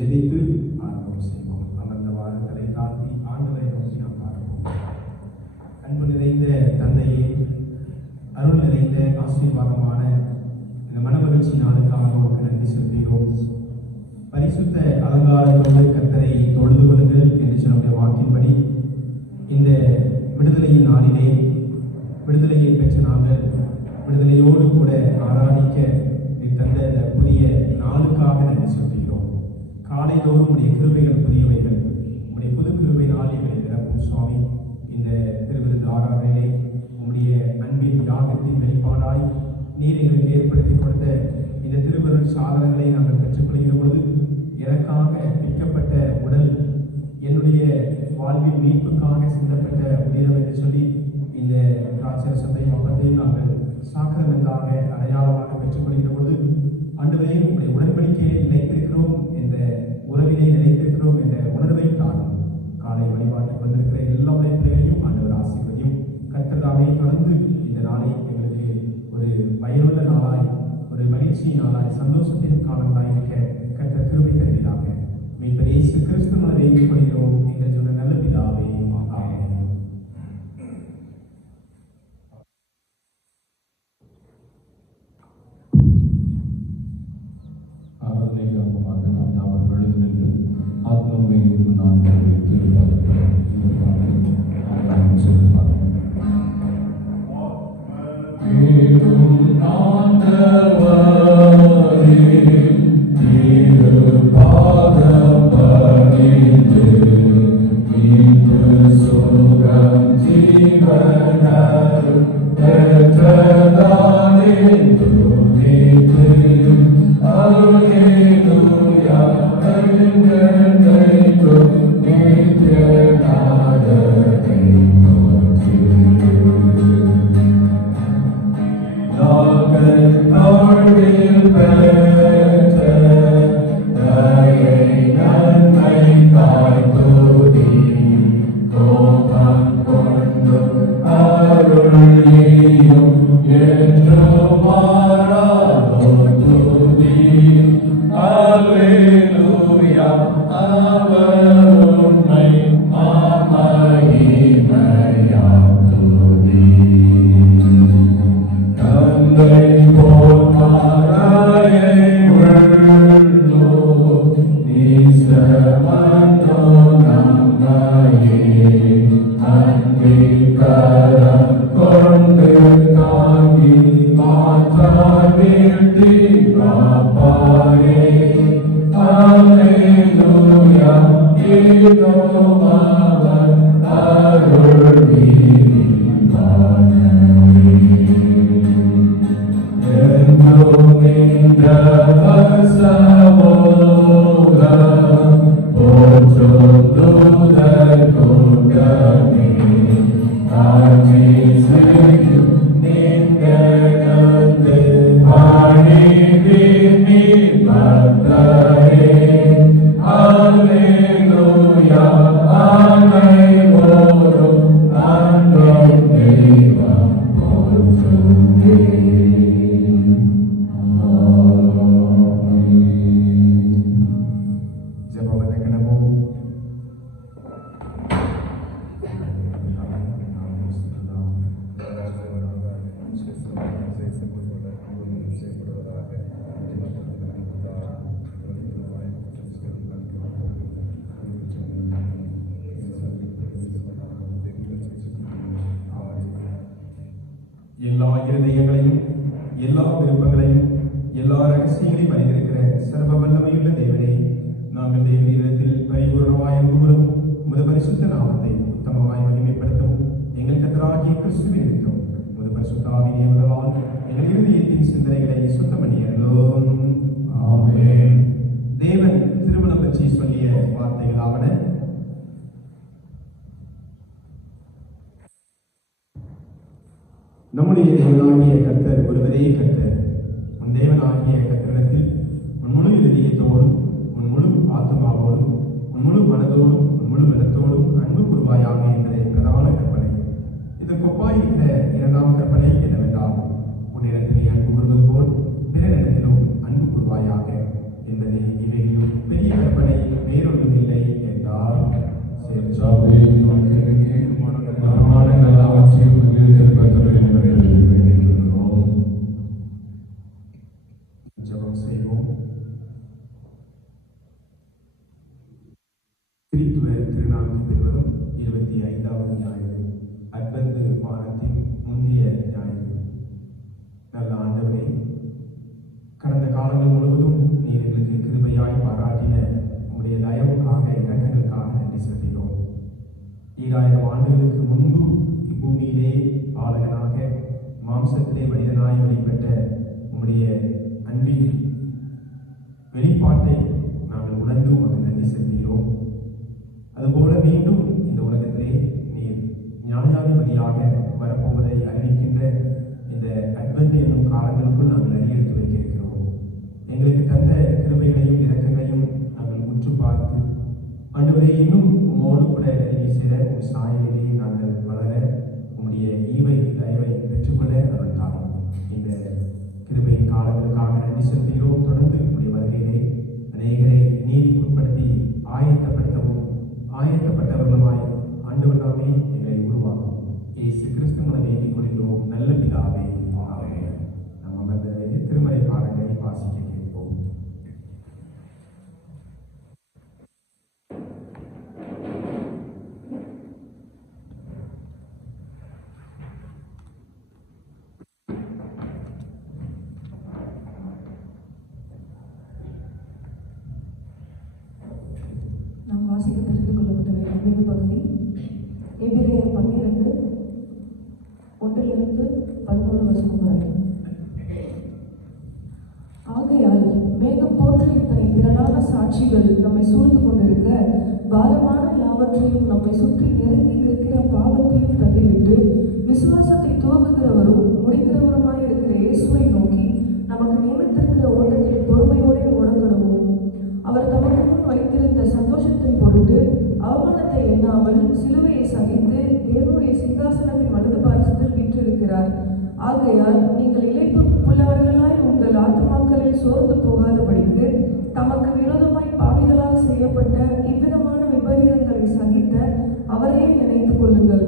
ஜெபித்து ஆரம்பம் செய்வோம். அமர்ந்த வாரங்களை தாழ்த்தி ஆண்டவரை நோக்கி நாம் பார்ப்போம். அன்பு நிறைந்த தந்தையே, அருள் நிறைந்த ஆசீர்வாதமான இந்த மனமகிழ்ச்சி நாளுக்காக உமக்கு நன்றி செலுத்துகிறோம். பரிசுத்த அலங்காரத்தோடு கர்த்தரை தொழுது கொள்ளுங்கள் என்று சொன்ன வாக்கின்படி இந்த விடுதலையின் நாளிலே விடுதலையை பெற்ற நாங்கள் விடுதலையோடு கூட ஆராதிக்க நீ தந்த இந்த புதிய நாளுக்காக நன்றி செலுத்துகிறோம். காலைதோறும் உடைய கிருபைகள் புதியவைகள், உடைய புது கிருபை நாள் எங்களை நிரப்பும் சுவாமி. இந்த திருவிருந்து ஆராதனையிலே உம்முடைய அன்பின் யாகத்தின் வெளிப்பாடாய் நீர் எங்களுக்கு ஏற்படுத்தி கொடுத்த இந்த திருவருள் சாதனங்களை நாங்கள் பெற்றுக்கொள்கிற பொழுது எனக்காக விற்கப்பட்ட உடல் என்னுடைய வாழ்வின் மீட்புக்காக சிந்தப்பட்ட உயிரம் என்று சொல்லி இந்த திராட்சரசத்தையும் அப்பத்தையும் நாங்கள் சாக்கிரமெந்தாக அடையாளமாக பெற்றுக்கொள்கிற பொழுது ஆண்டவரையும் உங்களுடைய உடன்படிக்கையை நிலைத்திருக்கிறோம் என்ற உறவினை நிலைத்திருக்கிறோம் என்ற உணர்வை தாரும். காலை வழிபாட்டுக்கு வந்திருக்கிற எல்லா பிள்ளைகளையும் ஆண்டவர் ஆசீர்வதியும். கர்த்தர்தாமே தொடர்ந்து இந்த நாளை எங்களுக்கு ஒரு பயனுள்ள நாளாய், ஒரு மகிழ்ச்சி நாளாய், சந்தோஷத்தின் காலங்களாய் இருக்க கர்த்தர் கிருபை தருவீராக. மீட்பர் இயேசு கிறிஸ்துவின் வேண்டிக் கொள்கிறோம் எங்கள் சொன்ன நல்ல பிதாவே. ஆமென். ஆராதனைக்காக நாம் யாவரும் எழுந்து நின்று ஆத்மாவை நான் எல்லா இருதயங்களையும் எல்லா விருப்பங்களையும் எல்லா ரகசியங்களையும் அறிந்திருக்கிற சர்வ வல்லமையுள்ள தேவனே, நாங்கள் தேவனிடத்தில் பரிபூர்ணமாய் அன்புறும் உமது பரிசுத்த நாமத்தை உத்தமமாய் மகிமைப்படுத்தவும் எங்கள் கர்த்தராகிய கிறிஸ்துவின் நிமித்தம் உமது பரிசுத்த ஆவியை முதலால் எங்கள் இருதயத்தின் சிந்தனைகளை சுத்தம் பண்ணி அருளும். ஆமென். தேவன் திருமணம் பற்றி சொல்லிய வார்த்தைகளாவன: நம்முடைய தேவனாகிய கர்த்தர் ஒருவரே கர்த்தர். உன் தேவனாகிய கர்த்தரிடத்தில் உன் முழு இதயத்தோடும் உன் முழு ஆத்மாவோடும் உன் முழு மனதோடும் உன் முழு பலத்தோடும் அன்பு கூறுவாயாக என்பதே பிரதான கற்பனை. இதற்கு ஒப்பாயிருக்கிற இரண்டாம் கற்பனை என்னவென்றால், உன்னிடத்திலே அன்பு கூறுவது போல் பிறரிடத்திலும் அன்பு கூறுவாயாக என்பதே. இவைகளும் பெரிய கற்பனை பின்வரும் 25வது ஞாயிறு அட்வென்ட் வாரத்தின் முந்தைய ஞாயிறு. நல்ல ஆண்டவரே, கடந்த காலங்கள் முழுவதும் நீர் எங்களுக்கு கிருபையாய் பாராட்டின உம்முடைய தயவுக்காக இரக்கங்களுக்காக நன்றி செலுத்துகிறோம். 2000 ஆண்டுகளுக்கு முன்பு இப்பூமியிலே பாலகனாக மாம்சத்திலே மனிதனாய் வெளிப்பட்ட உம்முடைய அன்பின் வெளிப்பாட்டை நாங்கள் உணர்ந்து உமக்கு நன்றி செலுத்துகிறோம். அதுபோல மீண்டும் இந்த உலகத்திலே நீர் நியாயாதிபதியாக வரப்போவதை அறிவிக்கின்ற இந்த அட்வென்ட் என்னும் காலங்களுக்குள் நாங்கள் அடியெடுத்து வைக்க இருக்கிறோம். எங்களுக்கு தந்த கிருபைகளையும் இரக்கங்களையும் நாங்கள் உற்று பார்த்து ஆண்டவரே, இன்னும் உம்மோடு கூட நெருங்கி சேர உம் சாயலிலே நாங்கள் வளர உம்முடைய ஈவை தயவை பெற்றுக்கொள்ள அருள் தாரும். இந்த கிருபையின் காலங்களுக்காக நன்றி செலுத்துகிறோம். தொடர்ந்து உம்முடைய வருகையிலே அநேகரை நீதிக்குட்படுத்தி ஆயத்தப்பட்டவர்களுமாய் ஆண்டவர் நாமே எங்களை உருவாக்கும். இயேசு கிறிஸ்து மூலம் வேண்டிக் கொள்கிறோம் நல்ல பிதாவே, ஆமென். நாம் அமர்ந்த திருமறை பாடங்களை வாசிக்க கேட்போம். நாம் வாசிக்க தெரிந்து கொள்ளப்பட்ட வேண்டிய பகுதி எபிரேயர் 12 1 11 வசனம் வரை. ஆகையால் மேகம் போன்ற இத்தனை திரளான சாட்சிகள் நம்மை சூழ்ந்து கொண்டிருக்க, பாரமான யாவற்றையும் நம்மை சுற்றி நெருங்கி நிற்கிற பாவத்தையும் தள்ளிவிட்டு விசுவாசத்தை துவக்குகிறவரும் முடிக்கிறவருமாய் இருக்கிற இயேசுவை நோக்கி நமக்கு நியமித்திருக்கிற ஓட்டத்தில் பொறுமையோடு ஓடக்கடவும். அவர் தமக்கு முன் வைத்திருந்த சந்தோஷத்தின் பொருட்டு அவமானத்தை எண்ணாமல் சிலுவையை சகித்து தேவனுடைய சிங்காசனத்தின் வலது பாரசத்தில் வீற்றிருக்கிறார். ஆகையால் நீங்கள் இளைப்பு புள்ளவர்களாய் உங்கள் ஆத்துமாக்களில் சோர்ந்து போகாதபடிக்கு தமக்கு விரோதமாய் பாவிகளால் செய்யப்பட்ட இவ்விதமான விபரீதங்களை சகித்த அவரையே நினைத்துக் கொள்ளுங்கள்.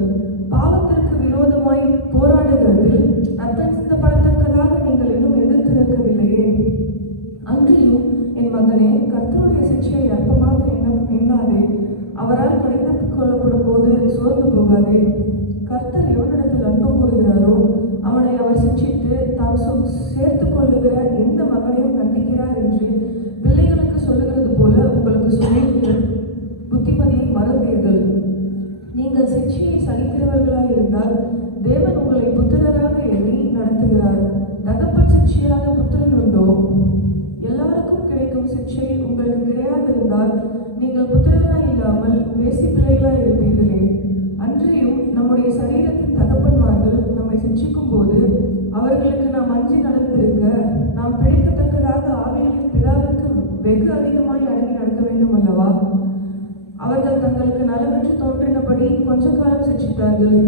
பாவத்திற்கு விரோதமாய் போராடுகிறதில் ரத்தம் சிந்தப்படத்தக்கதாக நீங்கள் இன்னும் எதிர்த்து நிற்கவில்லையே. அன்றியும் என் மகனே, கர்த்தருடைய சிக்ஷையை அற்பமாக எண்ணாதே. அவரால் கடிந்து கொள்ளப்படும் போது சோர்ந்து போகாதே. கர்த்தர் எவனிடத்தில் அன்பு கூறுகிறாரோ அவனை அவர் சிக்ஷித்து தாம் சேர்த்துக் கொள்ளுகிற எந்த மகனையும் கண்டிக்கிறார் என்று பிள்ளைகளுக்கு சொல்லுகிறது போல உங்களுக்கு சொல்லி புத்திமதியை மறந்தீர்கள். நீங்கள் சிக்ஷையை சகிக்கிறவர்களாய் இருந்தால் தேவன் உங்களை புத்திரராக எண்ணி நடத்துகிறார். தகப்பன் சிக்ஷையாக புத்திரன் உண்டோ? எல்லாருக்கும் கிடைக்கும் சிக்ஷை உங்களுக்கு கிடையாதிருந்தால் நீங்கள் புத்திரராய் இல்லாமல் வேசி பிள்ளைகளாய் இருப்பீர்களே. அன்றையும் நம்முடைய சரீரத்தின் தகப்பன்மார்கள் நம்மை சிக்ஷிக்கும் போது அவர்களுக்கு நாம் அஞ்சி நடந்திருக்க, நாம் பிழைக்கத்தக்கதாக ஆவியின் பிதாவுக்கு வெகு அதிகமாய் அடங்கி நடக்க வேண்டும் அல்லவா? அவர்கள் தங்களுக்கு நலமென்று தோன்றினபடி கொஞ்ச காலம் சிக்ஷித்தார்கள்.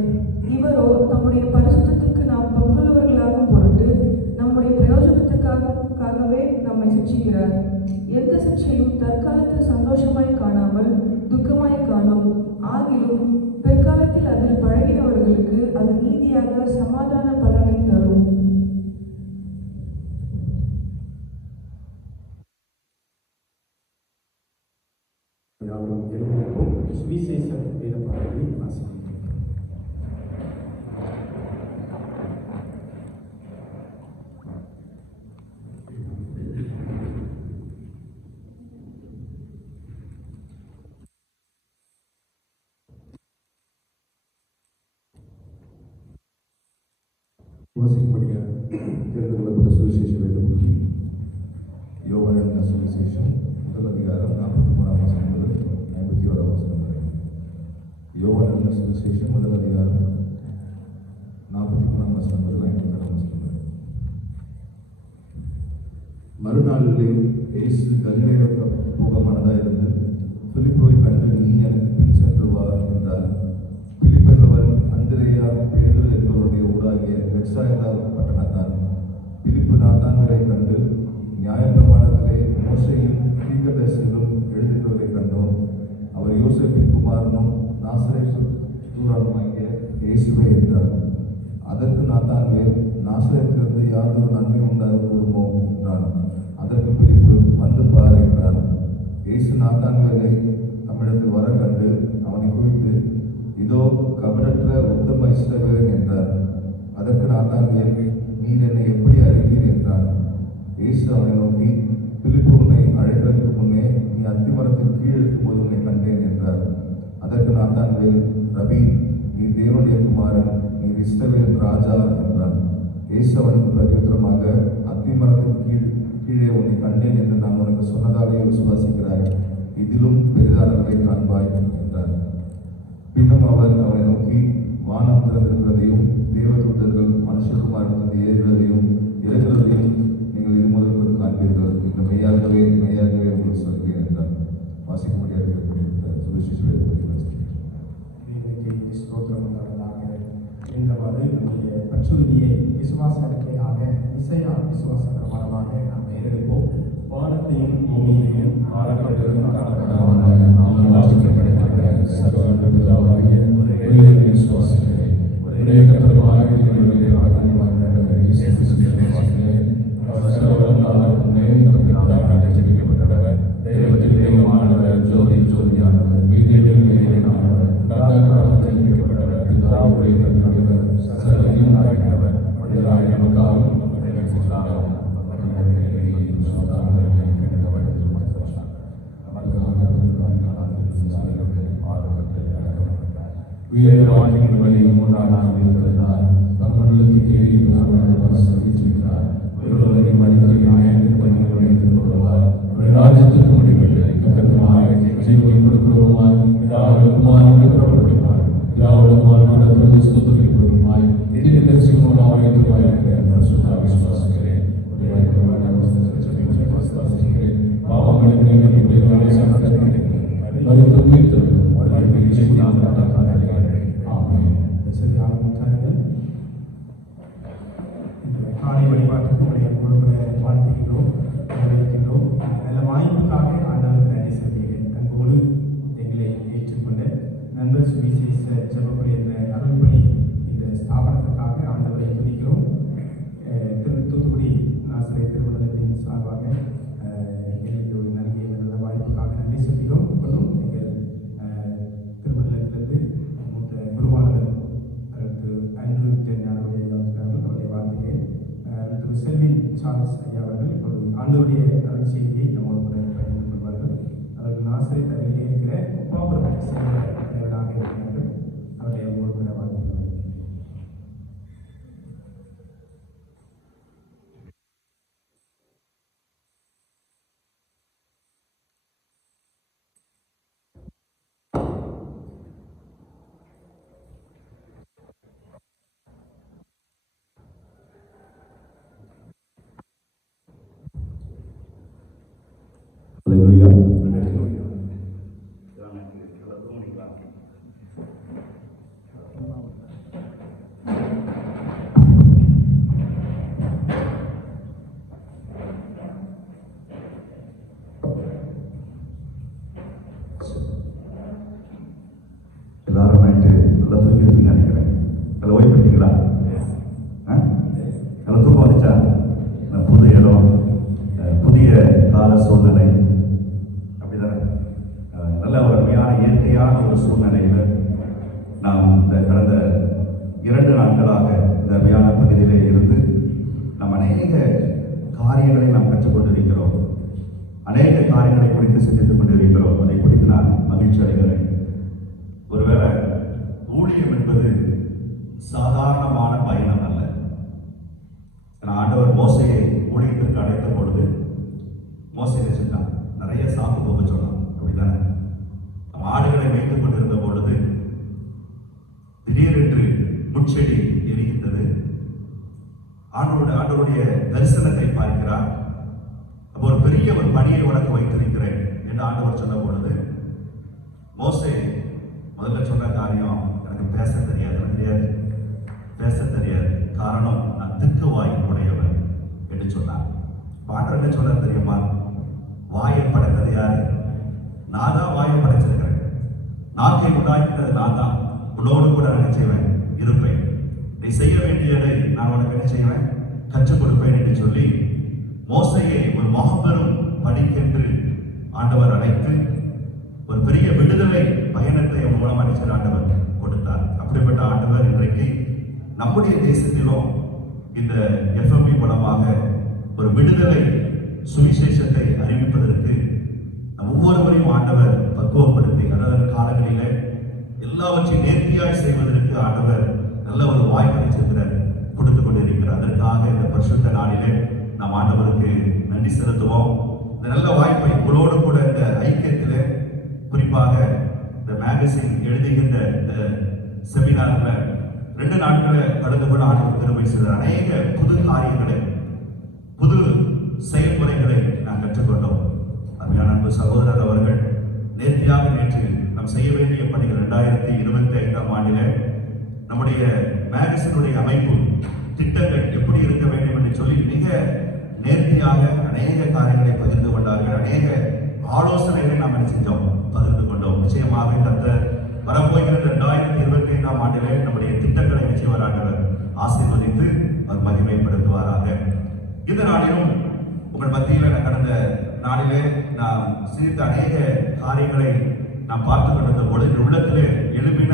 இவரோ தம்முடைய பரிசுத்தத்துக்கு நாம் பங்குள்ளவர்களாகும் பொருட்டு நம்முடைய பிரயோஜனத்துக்காகவே நம்மை சிக்ஷிக்கிறார். எந்த சிக்ஷையும் தற்காலத்தில் சந்தோஷமாய் காணாமல் துக்கமாய் காணும். ஆகிலும் பிற்காலத்தில் அதில் பழகினவர்களுக்கு அது நீதியாக சமாதான பலனை தரும். சுவிசேஷ வேத பாடலை வாசிக்கிறோம். வாசிக்கும்படியாக தெரிந்து கொள்ளப்பட்ட சுவிசேஷ வேத பகுதி யோவான் எழுதின சுவிசேஷம் 1 அதிகாரம் 43 வசனம் முதல் 51 வசனம் வரை. யோவான் எழுதின சுவிசேஷம் 1 அதிகாரம் 43 வசனம் முதல் 51 வசனம் வரை. மறுநாளிலே இயேசு கலிலேயாவுக்கு போக மனதாக இருந்து பிலிப்போவை கண்டு, நீ எனக்கு பின் சென்று வா என்றார். பிலிப்பு என்பவர் அந்திரேயா பேதுரு என்பவருடைய ஊராகிய பெத்சாய்தா பட்டணத்தான். பிலிப்பு நாத்தான்களை கண்டு, நியாயப்பிரமாணத்திலே மோசேயும் தீர்க்கதரிசிகளும் எழுதினவரை கண்டோம், அவர் யோசேப்பின் குமாரனும் நாசரேத்து தூரனுமாகிய இயேசுவே என்றார். அதற்கு நாத்தான்வேல், நாசரேத்திலிருந்து யாதொரு நன்மை உண்டாக கூடுமோ என்றான். அதற்கு பிலிப்பு, வந்து பார் என்றார். இயேசு நாத்தான்வேலை நம்மிடத்தில் வர கண்டு அவனை குறித்து, இதோ கபடற்ற உத்தம இஸ்ரவேலன் என்றார். அதற்கு நாத்தான்வேல், நீர் என்னை எப்படி அறிவீர் என்றான். இயேசு அவனை நோக்கி, பிலிப்பு உன்னை அழைக்கிறதுக்கு முன்னே நீ அத்திமரத்தின் கீழ் இருக்கும்போது உன்னை கண்டேன் என்றார். அதற்கு நாத்தான்வேல், ரபி, நீ தேவனுடைய குமாரன், நீர் இஸ்ரவேலின் ராஜா என்றான். இயேசு அவனுக்கு பிரதியுத்தரமாக, அத்திமரத்தின் கீழே உன்னை கண்டேன் என்று நான் உனக்கு சொன்னதாலே விசுவாசிக்கிறாய். இதிலும் பெரிதானவர்களை காண்பாய் என்றார். பின்னும் அவர் அவனை நோக்கி, வானம் திறந்திருக்கிறதையும் தேவதூதர்கள் மனுஷகுமாரத்திலிருந்து ஏறுகிறதையும் இறங்குகிறதையும் நீங்கள் இது முதல் கொண்டு காண்பீர்கள் என்று மெய்யாகவே மெய்யாகவே உங்களுக்கு சொல்கிறேன் என்றார். வாசிக்க முடியாது சுவிசேஷ வேதத்தை ஸ்தோத்திரம் உண்டாவதாக. என்றவாறு நம்முடைய பற்றுறுதியை விசுவாச அறிக்கையாக இசையா விசுவாச பிரமாணமாக நாம் ஏறெடுப்போம். வானத்தையும் பூமியையும் காலப்பட்டதும் வீரவாகிகளை மூன்றாம் நாள் இருக்கிறார். தம்முள்ளத்தை தேடி சகிச்சிருக்கிறார். ஒருவரை மனிதர்கள் நியாயத்திற்கு பணிகளை திரும்புவார். ராஜ்யத்திற்கு முடிவில்லை. கத்தருமாய் ஜீவனை கொடுக்கிறோமாய் பிதாவுக்குமாய் புறப்படுவார். பிதாவுக்குமாய் சுத்தப்படுவாய். தீர்க்கதரிசி மூலமாக பரிசுத்த விசுவாசிக்கிறேன். பாவங்களுக்கு காலை வழிபாட்டுக்கு உடைய கொடுக்கிற வாழ்த்துகின்றோம், வரவேற்கின்றோம். நல்ல வாய்ப்புக்காக ஆண்டவருக்கு நன்றி செலுத்துகிறேன். அன்போடு எங்களை ஏற்றுக்கொண்ட நண்பர் சுவிசேஷ ஜெபப்படி என்ற அருள்பணி இந்த ஸ்தாபனத்திற்காக ஆண்டவரை துதிக்கிறோம். தூத்துக்குடி நாசரேத் திருமணத்தின் சார்பாக எங்களுக்கு ஒரு நல்கிய நல்ல வாய்ப்புக்காக நன்றி செலுத்துகிறோம். இப்பொழுதும் எங்கள் திருமணத்திலிருந்து மூத்த குருவாளர் அன்று ஞானவழி அவருடைய வார்த்தைகள் திரு செல்வின் சார்ல்ஸ் ஐயா அவர்கள் இப்பொழுது ஆண்டவருடைய அருள் செய்தியை நம்மோடு பகிர்ந்து கொள்வார்கள். அவர்கள் நாசரேத் அருகிலே இருக்கிற உப்பாபுரம் தலைவராக இருக்கிறார்கள். அவருடைய மூன்று வார்த்தைகள். எல்லாரும் நைட்டு நல்லா தூங்கிருப்பீங்கன்னு நினைக்கிறேன். நல்லா ஓய்வு பண்ணிங்களா? நல்லா தூக்கம் வந்துச்சா? புது இடம், புதிய கால சூழ்நிலை அப்படிதானே? நல்ல ஒரு அருமையான இயற்கையான ஒரு சூழ்நிலையில் நாம் இந்த கடந்த 2 நாட்களாக இந்த அருமையான பகுதியிலே இருந்து நாம் அநேக காரியங்களை நாம் கற்றுக்கொண்டிருக்கிறோம். அநேக காரியங்களை குறித்து சிந்தித்துக் கொண்டிருக்கிறோம். அதை குறித்து நான் மகிழ்ச்சி அடைகிறேன். ஒருவேளை ஊழியம் என்பது சாதாரணமான பயணம் அல்ல. ஆண்டவர் மோசையை ஊழியத்திற்கு அழைத்த பொழுது மோசையை செஞ்சான், நிறைய சாக்கு போக சொன்னான். அப்படித்தானே? ஆடுகளை வைத்துக் கொண்டிருந்த பொழுது திடீரென்று முட்செடி எரிகின்றது. ஆண்டவருடைய தரிசனத்தை பார்க்கிறார். அப்போ ஒரு பெரிய ஒரு பணியை உனக்கு வைத்திருக்கிறேன் என்று ஆண்டவர் சொன்ன பொழுது மோசே முதல்ல சொன்ன காரியம், எனக்கு பேச தெரியாது, பேச தெரியாது, காரணம் நான் திக்குவாய் உடையவன் என்று சொன்னார். ஆண்டவர் என்ன சொன்னார் தெரியுமா? வாயை படைத்தது யாரு? நான் தான் வாயை படைச்சிருக்கிறேன். நாக்கை உண்டாக்கினது நான் தான். உன்னோடு கூட நான் செய்வேன், இருப்பேன். நீ செய்ய வேண்டியதை நான் உனக்கு என்ன செய்வேன்? கற்றுக் கொடுப்பேன் என்று சொல்லி மோசையை ஒரு மாபெரும் பணிக்கென்று ஆண்டவர் அழைத்து ஒரு பெரிய விடுதலை பயணத்தை அவன் மூலமா நிச்சய ஆண்டவர் கொடுத்தார். அப்படிப்பட்ட ஆண்டவர் இன்றைக்கு நம்முடைய தேசத்திலும் இந்த FMB மூலமாக ஒரு விடுதலை சுவிசேஷத்தை அறிவிப்பதற்கு ஒவ்வொருவரையும் ஆண்டவர் பக்குவப்படுத்தி அதாவது காலங்களிலே எல்லாவற்றையும் நேர்த்தியாய் செய்வதற்கு ஆண்டவர் நல்ல ஒரு வாய்ப்பை வச்சிருக்கிறார், கொடுத்து கொண்டிருக்கிறார். அதற்காக இந்த பரிசுத்த நாளிலே நாம் ஆண்டவருக்கு நன்றி செலுத்துவோம். இந்த நல்ல வாய்ப்பை உங்களோடு கூட இந்த ஐக்கியத்திலே குறிப்பாக இந்த மேகசின் எழுதுகின்ற இந்த செமினார்ல 2 நாட்களை கலந்து கொள்ள ஆண்டவர் பெருமை செய்தார். அநேக புது காரியங்களை புது செயல்முறைகளை நாம் கற்றுக்கொண்டோம். அருமையான அன்பு சகோதரர் அவர்கள் நேர்த்தியாக நேற்று நாம் செய்ய வேண்டிய பணிகள் 2025ஆம் ஆண்டிலே நம்முடைய மேகசினுடைய அமைப்பு திட்டங்கள் எப்படி இருக்க வேண்டும் என்று சொல்லி மிக நேர்த்தியாக அநேக காரியங்களை பகிர்ந்து கொண்டார்கள். அநேக ஆலோசனைகளை நாம் என்ன செஞ்சோம், பகிர்ந்து கொண்டோம். நிச்சயமாக கர்த்தர் வரப்போகிற 2025ஆம் ஆண்டிலே நம்முடைய திட்டங்களை நிச்சயமானவர் ஆசீர்வதித்து அவர் மகிமைப்படுத்துவாராக. இந்த நாளிலும் உங்கள் மத்தியில் கடந்த நாளிலே நாம் சிரித்த அநேக காரியங்களை நாம் பார்த்து கொண்டிருந்த பொழுது உள்ளத்திலே எழுப்பின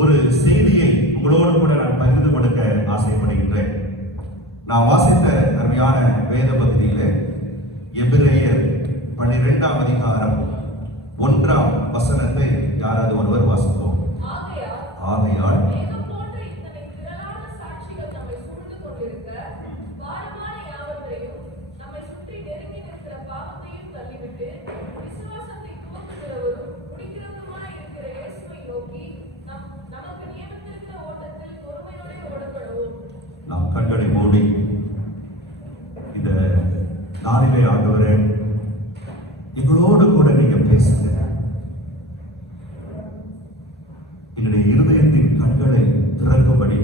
ஒரு செய்தியை உங்களோடு கூட நான் பகிர்ந்து கொடுக்க ஆசைப்படுகின்றேன். நான் வாசித்த அருமையான வேத பகுதியிலே எபிரேயர் 12ஆம் அதிகாரம் 1ஆம் வசனத்தை யாராவது ஒருவர் வாசிப்போம். ஆகையால் நாம் கண்களை மூடி இந்த நாளிலே ஆண்டவரே எங்களோடு கூட நீங்க பேசுங்க. எங்களுடைய இருதயத்தின் கண்களை திறக்கும்படி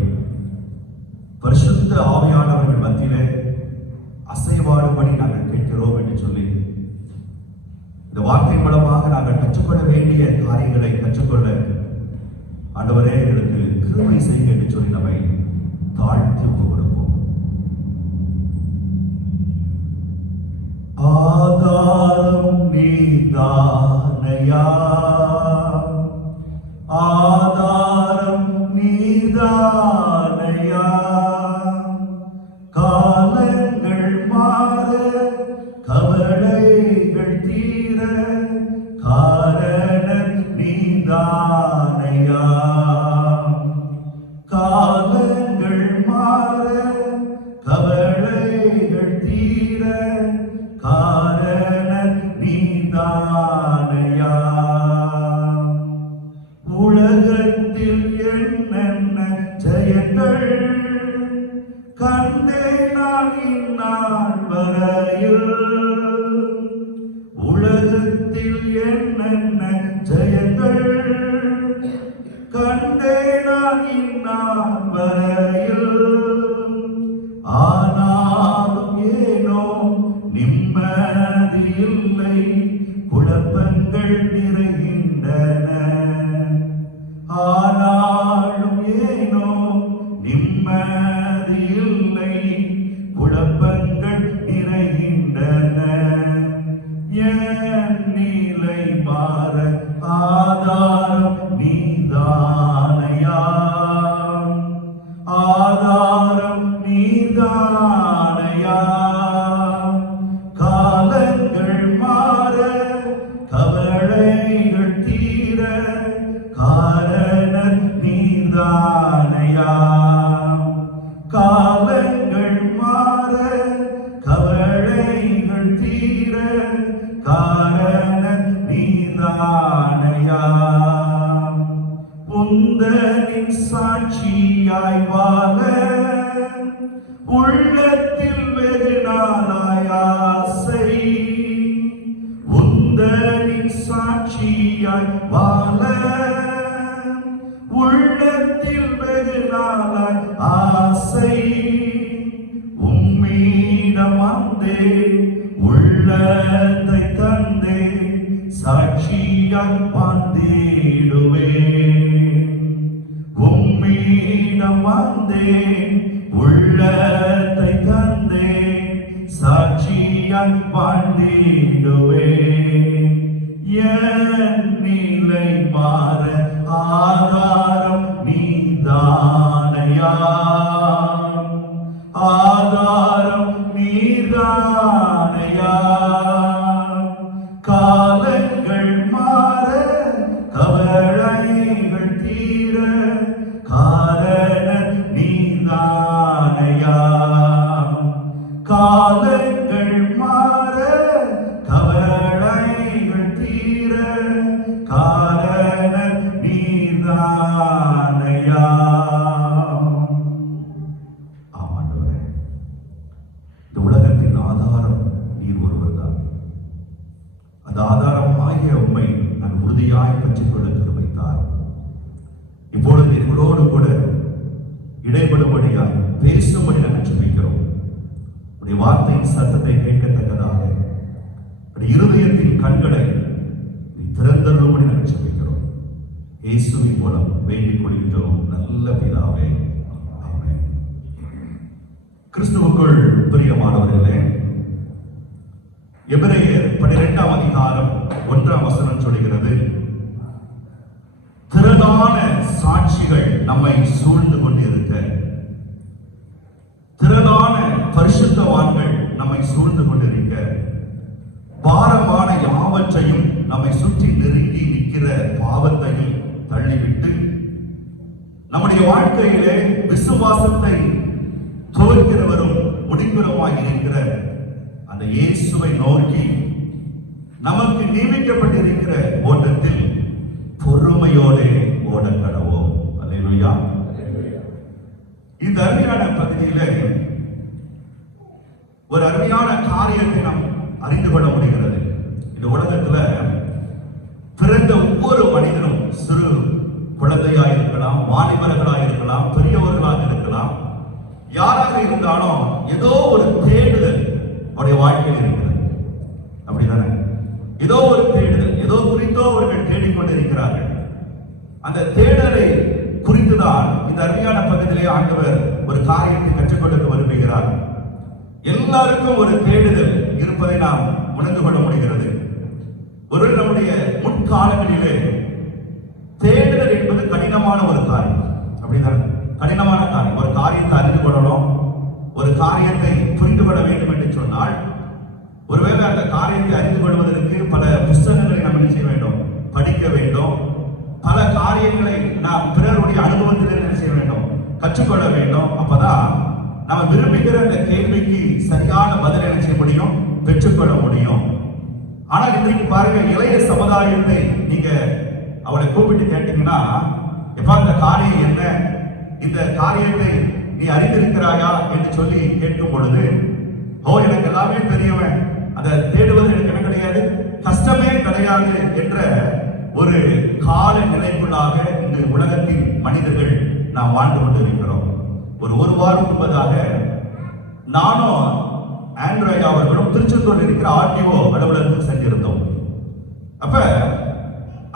பரிசுத்த ஆவியானவர்கள் மத்தியிலே அசைவாடும்படி நாங்கள் கேட்கிறோம் என்று சொல்லி இந்த வார்த்தை மூலமாக நாங்கள் கற்றுக்கொள்ள வேண்டிய காரியங்களை கற்றுக்கொள்ள ஆண்டவரே எங்களுக்கு கிருபை செய்யுங்க என்று சொல்லி நம்மை தாழ்த்தி கொடுப்போம். ஆதாரம் நீதானையா, ஆதாரம் நீதானையா, காலங்கள் மாற கவலைகள் தீர காரணம் நீதானையா, காலங்கள் மாற கவலைகள் தீர காரணம் நீதானையா. உலகத்தில் என்னென்ன ஜெயங்கள் கண்டே நான் இந்நாள் வரையில், உலகத்தில் என்னென்ன ஜெயங்கள் கண்டே நான் இந்நாள் வரையில், ஆனாலும் ஏனோ நிம்மதி இல்லை, குழப்பங்கள் நிறைகின்றன, ஆனாலும் ஏனோ நிம்மதி இல்லை, குழப்பங்கள் நிறைகின்றன, என் நிலை மாற ஆதாரம் நீதானையா, ஆதாரம் நீதானையா, காலங்கள் மாற கவலைகள் தீர காரணம் நீதானையா, காலங்கள் மாற கவலைகள் தீர காரணம் நீதானையா. உந்தனின் சாட்சியாய் வாழ உள்ளத்தில் வெகு நாளாய் ஆசை, உந்தனின் சாட்சியாய் வாழ உள்ளத்தில் வெகு நாளாய் ஆசை, உம்மிடம் வந்தே உள்ளத்தை தந்தே சாட்சியாய் வாழ்ந்திடுவேன், உம்மிடம் வந்தேன் உள்ளத்தை தந்தேன் சாட்சியாய் வாழ்ந்திடுவேன், என் அந்த ஆதாரமாகிய உண்மை நான் உறுதியாய் கற்றுக்கொள்ள கிருபைத்தார். இப்பொழுது எங்களோடு கூட இடைபடும்படியாய் பேசும்படி நாங்கள் ஜெபிக்கிறோம். உடைய வார்த்தையின் சத்தத்தை கேட்கத்தக்கதாக இருதயத்தின் கண்களை திறந்தருளும்படி நாங்கள் ஜெபிக்கிறோம். இயேசுவின் மூலம் வேண்டிக் கொள்கின்றோம் நல்ல பிதாவே, ஆமென். கிறிஸ்துவுக்குள் பிரியமானவர்களே, எபிரேயர் 12ஆம் அதிகாரம் 1ஆம் வசனம் சொல்கிறது, திரளான சாட்சிகள் நம்மை சூழ்ந்து கொண்டிருக்க, திரளான பரிசுத்தவான்கள் நம்மை சூழ்ந்து கொண்டிருக்க, பாரமான யாவற்றையும் நம்மை சுற்றி நெருங்கி நிற்கிற பாவத்தையும் தள்ளிவிட்டு நம்முடைய வாழ்க்கையிலே விசுவாசத்தை துவக்கிறவரும் முடிக்கிறவமாய் இருக்கிற அந்த இயேசுவை நோக்கி நமக்கு நியமிக்கப்பட்டிருக்கிற ஓட்டத்தில் பொறுமையோடு ஓட கடவோம். அல்லேலூயா. இந்த அருமையான பகுதியிலே ஒரு அருமையான காரியத்தை நாம் அறிந்து கொள்ள முடிகிறது. இந்த உலகத்துல பிறந்த ஒவ்வொரு மனிதனும் சிறு குழந்தையாக இருக்கலாம், வாலிபர்களாக இருக்கலாம், பெரியவர்களாக இருக்கலாம், யாராக இருந்தாலும் ஏதோ ஒரு தேடுதல் அவருடைய வாழ்க்கையில் இருக்கிறது. அப்படிதானே? ஏதோ ஒரு தேடுதல், ஏதோ குறித்தோ அவர்கள் தேடிக்கொண்டிருக்கிறார்கள். அந்த தேடலை குறித்துதான் இந்த அருமையான பக்கத்திலே ஆண்டவர் ஒரு காரியத்தை கற்றுக் கொடுக்க விரும்புகிறார். எல்லாருக்கும் ஒரு தேடுதல் இருப்பதை நாம் உணர்ந்து கொள்ள முடிகிறது. ஒரு நம்முடைய முற்காலங்களிலே தேடுதல் என்பது கடினமான ஒரு காரியம். அப்படிதான், கடினமான காரியம். ஒரு காரியத்தை அறிந்து கொள்ளணும், ஒரு காரியத்தை புரிந்து கொள்ள வேண்டும் என்று சொன்னால், ஒருவேளை அந்த காரியத்தை அறிந்து கொள்வதற்கு பல புத்தகங்களை நாம் என்ன செய்ய வேண்டும், படிக்க வேண்டும். பல காரியங்களை நாம் பிறருடைய அனுபவத்தில் என்ன செய்ய வேண்டும், கற்றுக்கொள்ள வேண்டும். அப்பதான் நம்ம விரும்புகிற அந்த கேள்விக்கு சரியான பதில் என்ன செய்ய முடியும், பெற்றுக்கொள்ள முடியும். ஆனால் இன்றைக்கு பாருங்க, இளைய சமுதாயத்தை நீங்க அவளை கூப்பிட்டு கேட்டீங்கன்னா, எப்ப இந்த காரியம் என்ன, இந்த காரியத்தை நீ அறிந்திருக்கிறாயா என்று சொல்லி கேட்கும் பொழுது, ஓ எனக்கு எல்லாமே தெரியுமே, அதை தேடுவது எனக்கு என்ன கிடையாது, கஷ்டமே கிடையாது என்ற ஒரு கால நிலைக்குள்ளாக இந்த உலகத்தில் மனிதர்கள் நாம் வாழ்ந்து கொண்டிருக்கிறோம். ஒரு வாரம் முன்பதாக நானும் ஆண்ட்ராய்டு அவர்களும் திருச்செந்தூரில் இருக்கிற ஆர்டிஓ அலுவலகத்துக்கு சென்றிருந்தோம். அப்ப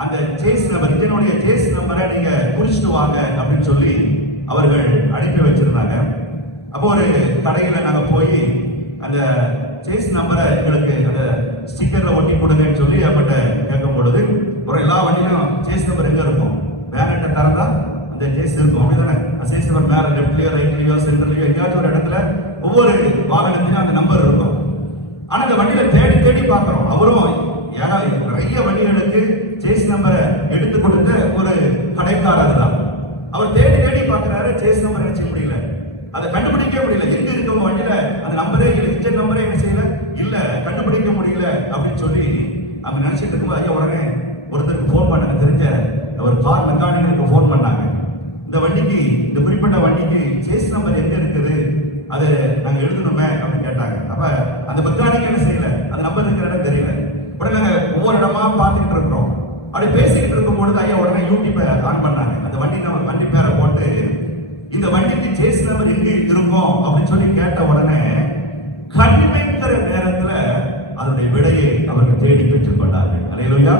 அந்த சேஸ் நம்பர், இதனுடைய சேஸ் நம்பரை நீங்க குறிச்சிட்டு வாங்க அப்படின்னு சொல்லி அவர்கள் அனுப்பி வச்சிருந்தாங்க. அப்போ ஒரு கடையில நாங்க போய் அந்த சேஸ் நம்பரை எங்களுக்கு அந்த ஸ்டிக்கர்ல ஒட்டி கொடுங்கன்னு சொல்லி அவர்கிட்ட கேட்கும் பொழுது, ஒரு எல்லா வண்டியிலும் சேஸ் நம்பர் எங்க இருக்கும், பேனட்டை திறந்தா அந்த சேஸ் இருக்கும். அப்படிதானே? சேஸ் நம்பர் மேல லெஃப்ட்லயோ ரைட்லயோ சென்டர்லயோ எங்கேயாச்சும் ஒரு இடத்துல ஒவ்வொரு வாகனத்திலும் அந்த நம்பர் இருக்கும். ஆனா அந்த வண்டியில தேடி தேடி பார்க்கிறோம். அவரும் ஏன்னா நிறைய வண்டிகளுக்கு சேஸ் நம்பரை எடுத்து கொடுத்த ஒரு கடைக்காரர் தான். அவர் தேடி தேடி பார்க்கிறாரு, சேஸ் நம்பர் என்ன செய்ய முடியல, அதை கண்டுபிடிக்க முடியல. எங்க இருக்கவங்க வண்டியில அந்த நம்பரே இல்லை, இன்ஜின் நம்பரே என்ன செய்யல, இல்ல கண்டுபிடிக்க முடியல அப்படின்னு சொல்லி அவங்க நினைச்சிட்டு இருக்கும்போது, ஐயா உடனே ஒருத்தருக்கு போன் பண்ண தெரிஞ்ச ஒரு கார் மெக்கானிக்கு போன் பண்ணாங்க. இந்த வண்டிக்கு, இந்த குறிப்பிட்ட வண்டிக்கு சேஸ் நம்பர் எங்க இருக்குது, அதை நாங்க எழுதணுமே அப்படின்னு கேட்டாங்க. அப்ப அந்த மெக்கானிக் என்ன செய்யல, அந்த நம்பர் இருக்கிற இடம் தெரியல. உடனே நாங்க ஒவ்வொரு இடமா பார்த்துக்கிட்டு இருக்கிறோம். அப்படி பேசிக்கிட்டு இருக்கும் பொழுது ஐயா உடனே யூடியூப்பை ஆன் பண்ணாங்க. அந்த வண்டி பேரை போட்டு, இந்த வண்டிக்கு சேஸ் நம்பர் எங்க இருக்கும் அப்படின்னு சொல்லி கேட்ட உடனே கண்மைக்கிற நேரத்துல அதனுடைய விடையை அவர்கள் தேடி பெற்றுக் கொண்டார்கள். அல்லேலூயா.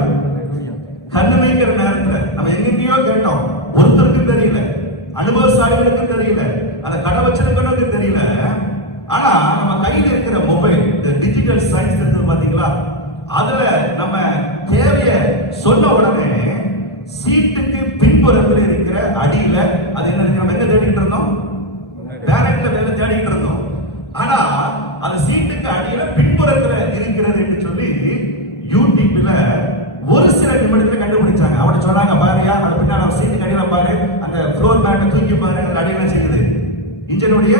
கண்மைக்கிற நேரத்துல நம்ம எங்கெங்கயோ கேட்டோம், ஒருத்தருக்கு தெரியல, அனுபவசாலிகளுக்கு தெரியல, அந்த கடை வச்சிருக்கிறவங்களுக்கு தெரியல. ஆனா நம்ம கையில் இருக்கிற மொபைல், இந்த டிஜிட்டல் சயின்ஸ் இருக்கு பாத்தீங்களா, அதுல நம்ம தேவைய சொன்ன உடனே சீட்டுக்கு பின்புறத்தில் இருக்கிற அடியில அது என்ன இருக்கு, நம்ம எங்க தேடிட்டு இருந்தோம், பேனட்ல வேலை தேடிட்டு இருந்தோம். ஆனா அந்த சீட்டுக்கு அடியில பின்புறத்துல இருக்கிறது என்று சொல்லி யூடியூப்ல ஒரு சில நிமிடத்துல கண்டுபிடிச்சாங்க. அவனை சொன்னாங்க, பாருயா அது பின்னாடி சீட்டுக்கு அடியில பாரு, அந்த ஃப்ளோர் மேட்டை தூக்கி பாரு, அந்த அடியில செய்யுது, இன்ஜினுடைய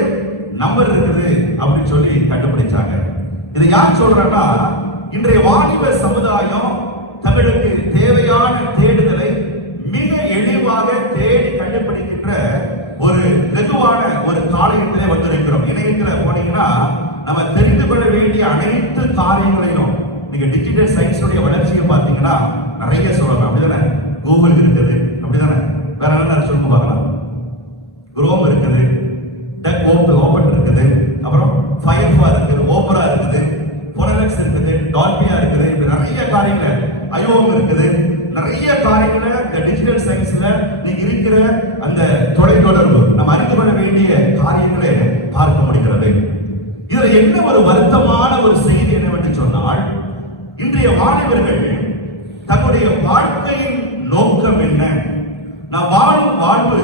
நம்பர் இருக்குது அப்படின்னு சொல்லி கண்டுபிடிச்சாங்க. இதை யார் சொல்றாங்கன்னா, இன்றைய வாலிப சமுதாயம் தங்களுக்கு தேவையான தேடுதலை மிக எளிவாக தேடி கண்டுபிடிக்கின்ற ஒரு வெகுவான ஒரு காலகட்டத்திலே வந்திருக்கிறோம். இணையத்தில் போனீங்கன்னா நம்ம தெரிந்து கொள்ள வேண்டிய அனைத்து காரியங்களையும் நீங்க டிஜிட்டல் சயின்ஸுடைய வளர்ச்சியை பார்த்தீங்கன்னா நிறைய சொல்லலாம். அப்படிதானே? கூகுள் இருக்குது, அப்படிதானே? வேற என்ன சொல்லுங்க பார்க்கலாம். குரோம் இருக்குது, டக் ஓபன் இருக்குது, அப்புறம் ஃபயர்ஃபா இருக்குது, ஓபரா இருக்குது, பொனலெக்ஸ் இருக்குது, டால்பியா இருக்குது, இப்படி நிறைய காரியங்கள், ஐஓஎம் இருக்குது, நிறைய காரியங்களை இந்த டிஜிட்டல் சயின்ஸ்ல நீங்க இருக்கிற அந்த தொலைத்தொடர்பு நம்ம அறிந்து கொள்ள வேண்டிய காரியங்களை பார்க்க முடிகிறது. இதுல என்ன ஒரு வருத்தமான ஒரு செய்தி என்னவென்று சொன்னால், இன்றைய வாலிபர்கள் தங்களுடைய வாழ்க்கையின் நோக்கம் என்ன, நான் வாழும் வாழ்வு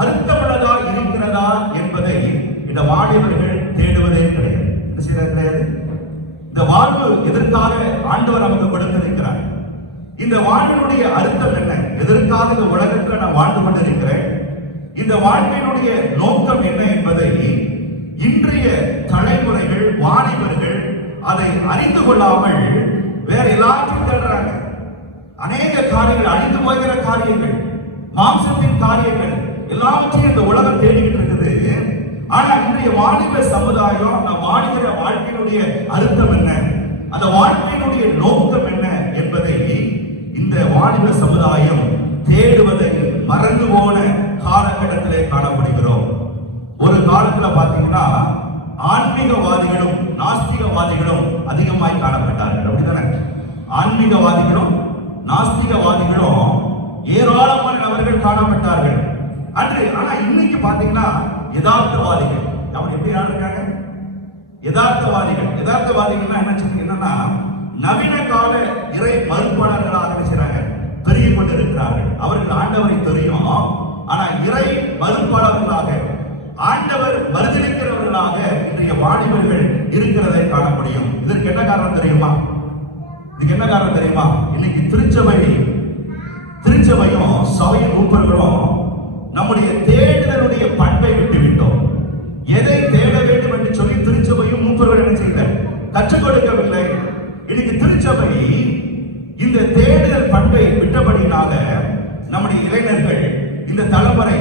அர்த்தமுள்ளதா இருக்கிறதா என்பதை இந்த வாலிபர்கள் தேடுவதே கிடையாது. என்ன செய்யறது கிடையாது. இந்த வாழ்வு எதற்காக ஆண்டவர் நமக்கு கொடுத்திருக்கிறார், இந்த வாழ்வினுடைய அர்த்தம் என்ன, எதற்காக இந்த உலகத்தில் நான் வாழ்ந்து கொண்டிருக்கிறேன், இந்த வாழ்க்கையினுடைய நோக்கம் என்ன என்பதை இன்றைய தலைமுறைகள் வாலிபர்கள் அதை அறிந்து கொள்ளாமல் வேற எல்லாத்தையும் தேடுறாங்க. அநேக காரியங்கள், அழிந்து போகிற காரியங்கள், மாம்சத்தின் காரியங்கள் எல்லாவற்றையும் இந்த உலகம் தேடிக்கிட்டு இருக்குது. ஆனா இன்றைய வாலிப சமுதாயம் நான் வாழ்கிற வாழ்க்கையினுடைய அர்த்தம் என்ன, அந்த வாழ்க்கையினுடைய நோக்கம் என்ன என்பதை இந்த வாலிப சமுதாயம் தேடுவதை மறந்து போன காலகட்டத்திலே காணப்படுகிறோம். ஒரு காலத்துல பாத்தீங்கன்னா ஆன்மீகவாதிகளும் நாஸ்திகவாதிகளும் அதிகமாய் காணப்பட்டார்கள். அப்படிதானே? ஆன்மீகவாதிகளும் நாஸ்திகவாதிகளும் ஏராளமான நபர்கள் காணப்பட்டார்கள் அன்று. ஆனா இன்னைக்கு பாத்தீங்கன்னா யதார்த்தவாதிகள், அவங்க எப்படி யார் இருக்காங்க? யதார்த்தவாதிகள். யதார்த்தவாதிகள்னா என்னன்னா நவீன கால இறை மறுப்பாளர்களாக நினைச்சாங்க, பெருகி கொண்டிருக்கிறார்கள். அவர்கள் ஆண்டவரை தெரியும், ஆனா இறை மறுப்பாளர்களாக, ஆண்டவர் மறுதளிக்கிறவர்களாக இன்றைய வாலிபர்கள் இருக்கிறதை காண முடியும். இதற்கு என்ன காரணம் தெரியுமா? இதுக்கு என்ன காரணம் தெரியுமா? இன்னைக்கு திருச்சபையும் சபையின் மூப்பர்களும் நம்முடைய தேடுதலுடைய பண்பை விட்டு விட்டோம். எதை தேட வேண்டும் என்று சொல்லி திருச்சபையும் மூப்பர்கள் என்ன செய்யல, கற்றுக் கொடுக்கவில்லை. இன்னைக்கு திருச்சபை இந்த தேடுதல் பண்பை விட்டபடினால நம்முடைய இளைஞர்கள், இந்த தலைமுறை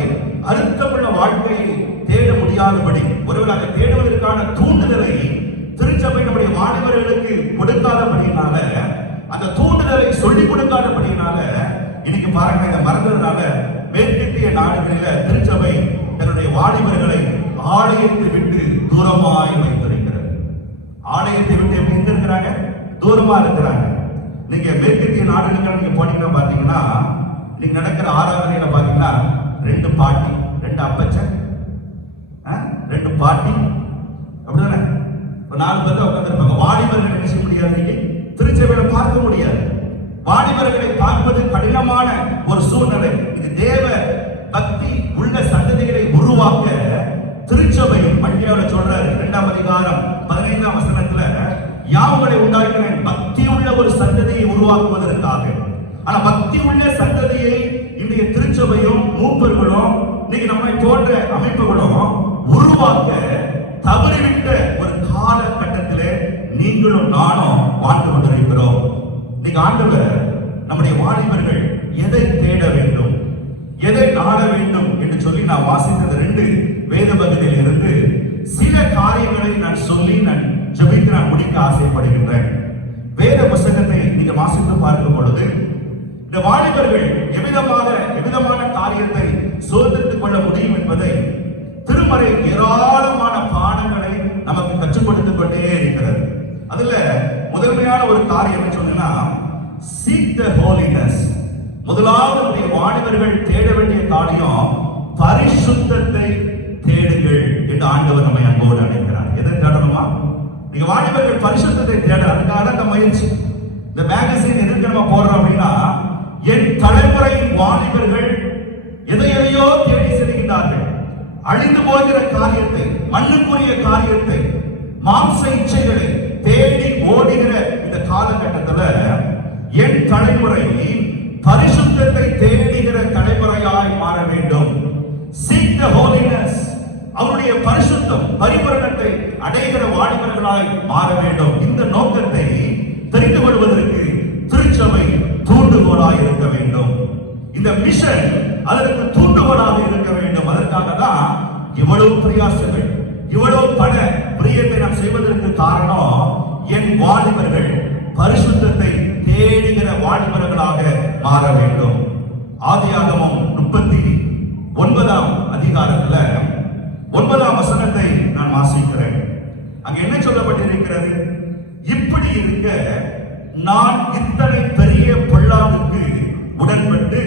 அர்த்தமுள்ள வாழ்க்கையை தேட முடியாதபடி, ஒருவேளை தேடுவதற்கான தூண்டுதலை திருச்சபை நம்முடைய வாலிபர்களுக்கு கொடுக்காதபடினால, அந்த தூண்டுதலை சொல்லிக் கொடுக்காதபடினால இன்னைக்கு பாருங்க, இதை மறந்ததுனால மேற்கத்திய நாடுகளில் திருச்சபை தன்னுடைய வாலிபர்களை ஆலயத்தை விட்டு தூரமாய் வைத்திருக்கிறது. ஆலயத்தை விட்டு எப்படி இருக்கிறாங்க? தூரமா இருக்கிறாங்க. நீங்க மேற்கத்திய நாடுகள் நீங்க போனீங்கன்னா பாத்தீங்கன்னா, நீங்க நடக்கிற ஆராதனையில பாத்தீங்கன்னா 2 பாட்டி, 2 அப்பச்சன், 2 பாட்டி, அப்படிதானே? 4 பேர் தான் உட்கார்ந்திருப்பாங்க. வாலிபர்கள் என்ன செய்ய முடியாது, திருச்சபையில பார்க்க முடியாது. வாலிபர்களை பார்ப்பது கடினமான ஒரு சூழ்நிலை. இது தேவ பக்தி உள்ள சந்ததிகளை உருவாக்க திருச்சபையும் பண்டிகையோட சொல்றாரு 2ஆம் அதிகாரம் 15ஆம் வசனத்துல, யாவங்களை உண்டாக்கினேன் பக்தி உள்ள ஒரு சந்ததியை உருவாக்குவதற்காக. ஆனா பக்தி உள்ள சந்ததியை இன்றைய திருச்சபையும் மூப்பர்களும் இன்னைக்கு நம்மை போன்ற அமைப்புகளும் உருவாக்க தவறிவிட்ட ஒரு காலகட்டத்திலே நீங்களும் நானும் வாழ்ந்து கொண்டிருக்கிறோம். இன்னைக்கு ஆண்டவர் நம்முடைய வாலிபர்கள் எதை தேட வேண்டும், எதை நாட வேண்டும் என்று சொல்லி நான் வாசித்தது 2 வேத பகுதியில் இருந்து சில காரியங்களை நான் சொல்லி நான் ஜெபித்து நான் முடிக்க ஆசைப்படுகின்றேன். வேத புத்தகத்தை நீங்க வாசித்து பார்க்கும் பொழுது இந்த வாலிபர்கள் எவ்விதமான காரியத்தை சோதரித்துக் கொள்ள முடியும் என்பதை திருமறை ஏராளமான பாடங்களை நமக்கு கற்றுக் கொடுத்துக் கொண்டே இருக்கிறது. அதுல முதன்மையான ஒரு காரியம் சொன்னா seek the holiness. முதலாவது வாலிபர்கள் தேட வேண்டிய காரியம் பரிசுத்தத்தை தேடுங்கள் என்று ஆண்டவர் நம்மை அன்போடு அழைக்கிறார். எதை தேடணுமா? நீங்க வாலிபர்கள் பரிசுத்தத்தை தேட, அதுக்காக இந்த முயற்சி. இந்த மேகசின் எதற்கு நம்ம போடுறோம் அப்படின்னா, என் தலைமுறையின் வாலிபர்கள் எதையோ தேடி செல்கின்றார்கள். அழிந்து போகிற காரியத்தை, மண்ணுக்குரிய காரியத்தை, மாம்ச இச்சைகளை தேடி ஓடுகிற இந்த காலகட்டத்தில் என் தலைமுறை பரிசுத்தத்தை தேடுகிற தலைமுறையாய் மாற வேண்டும். Seek the holiness. அவருடைய பரிசுத்தம், பரிபூரணத்தை அடைகிற வாலிபர்களாய் மாற வேண்டும். இந்த நோக்கத்தை தெரிந்து கொள்வதற்கு திருச்சபை தூண்டுகோலாக இருக்க வேண்டும். இந்த மிஷன் அதற்கு தூண்டுகோலாக இருக்க வேண்டும். அதற்காக தான் இவ்வளவு பிரயாசங்கள், இவ்வளவு பண பிரியத்தை நாம் செய்வதற்கு காரணம், என் வாலிபர்கள் பரிசுத்தத்தை தேடுகிற வாலிபர்களாக மாற வேண்டும். ஆதியாகமம் 39ஆம் அதிகாரத்துல 9ஆம் வசனத்தை நான் வாசிக்கிறேன். அங்க என்ன சொல்லப்பட்டிருக்கிறது? இப்படி இருக்க நான் இத்தனை பெரிய பொல்லாங்குக்கு உடன்பட்டு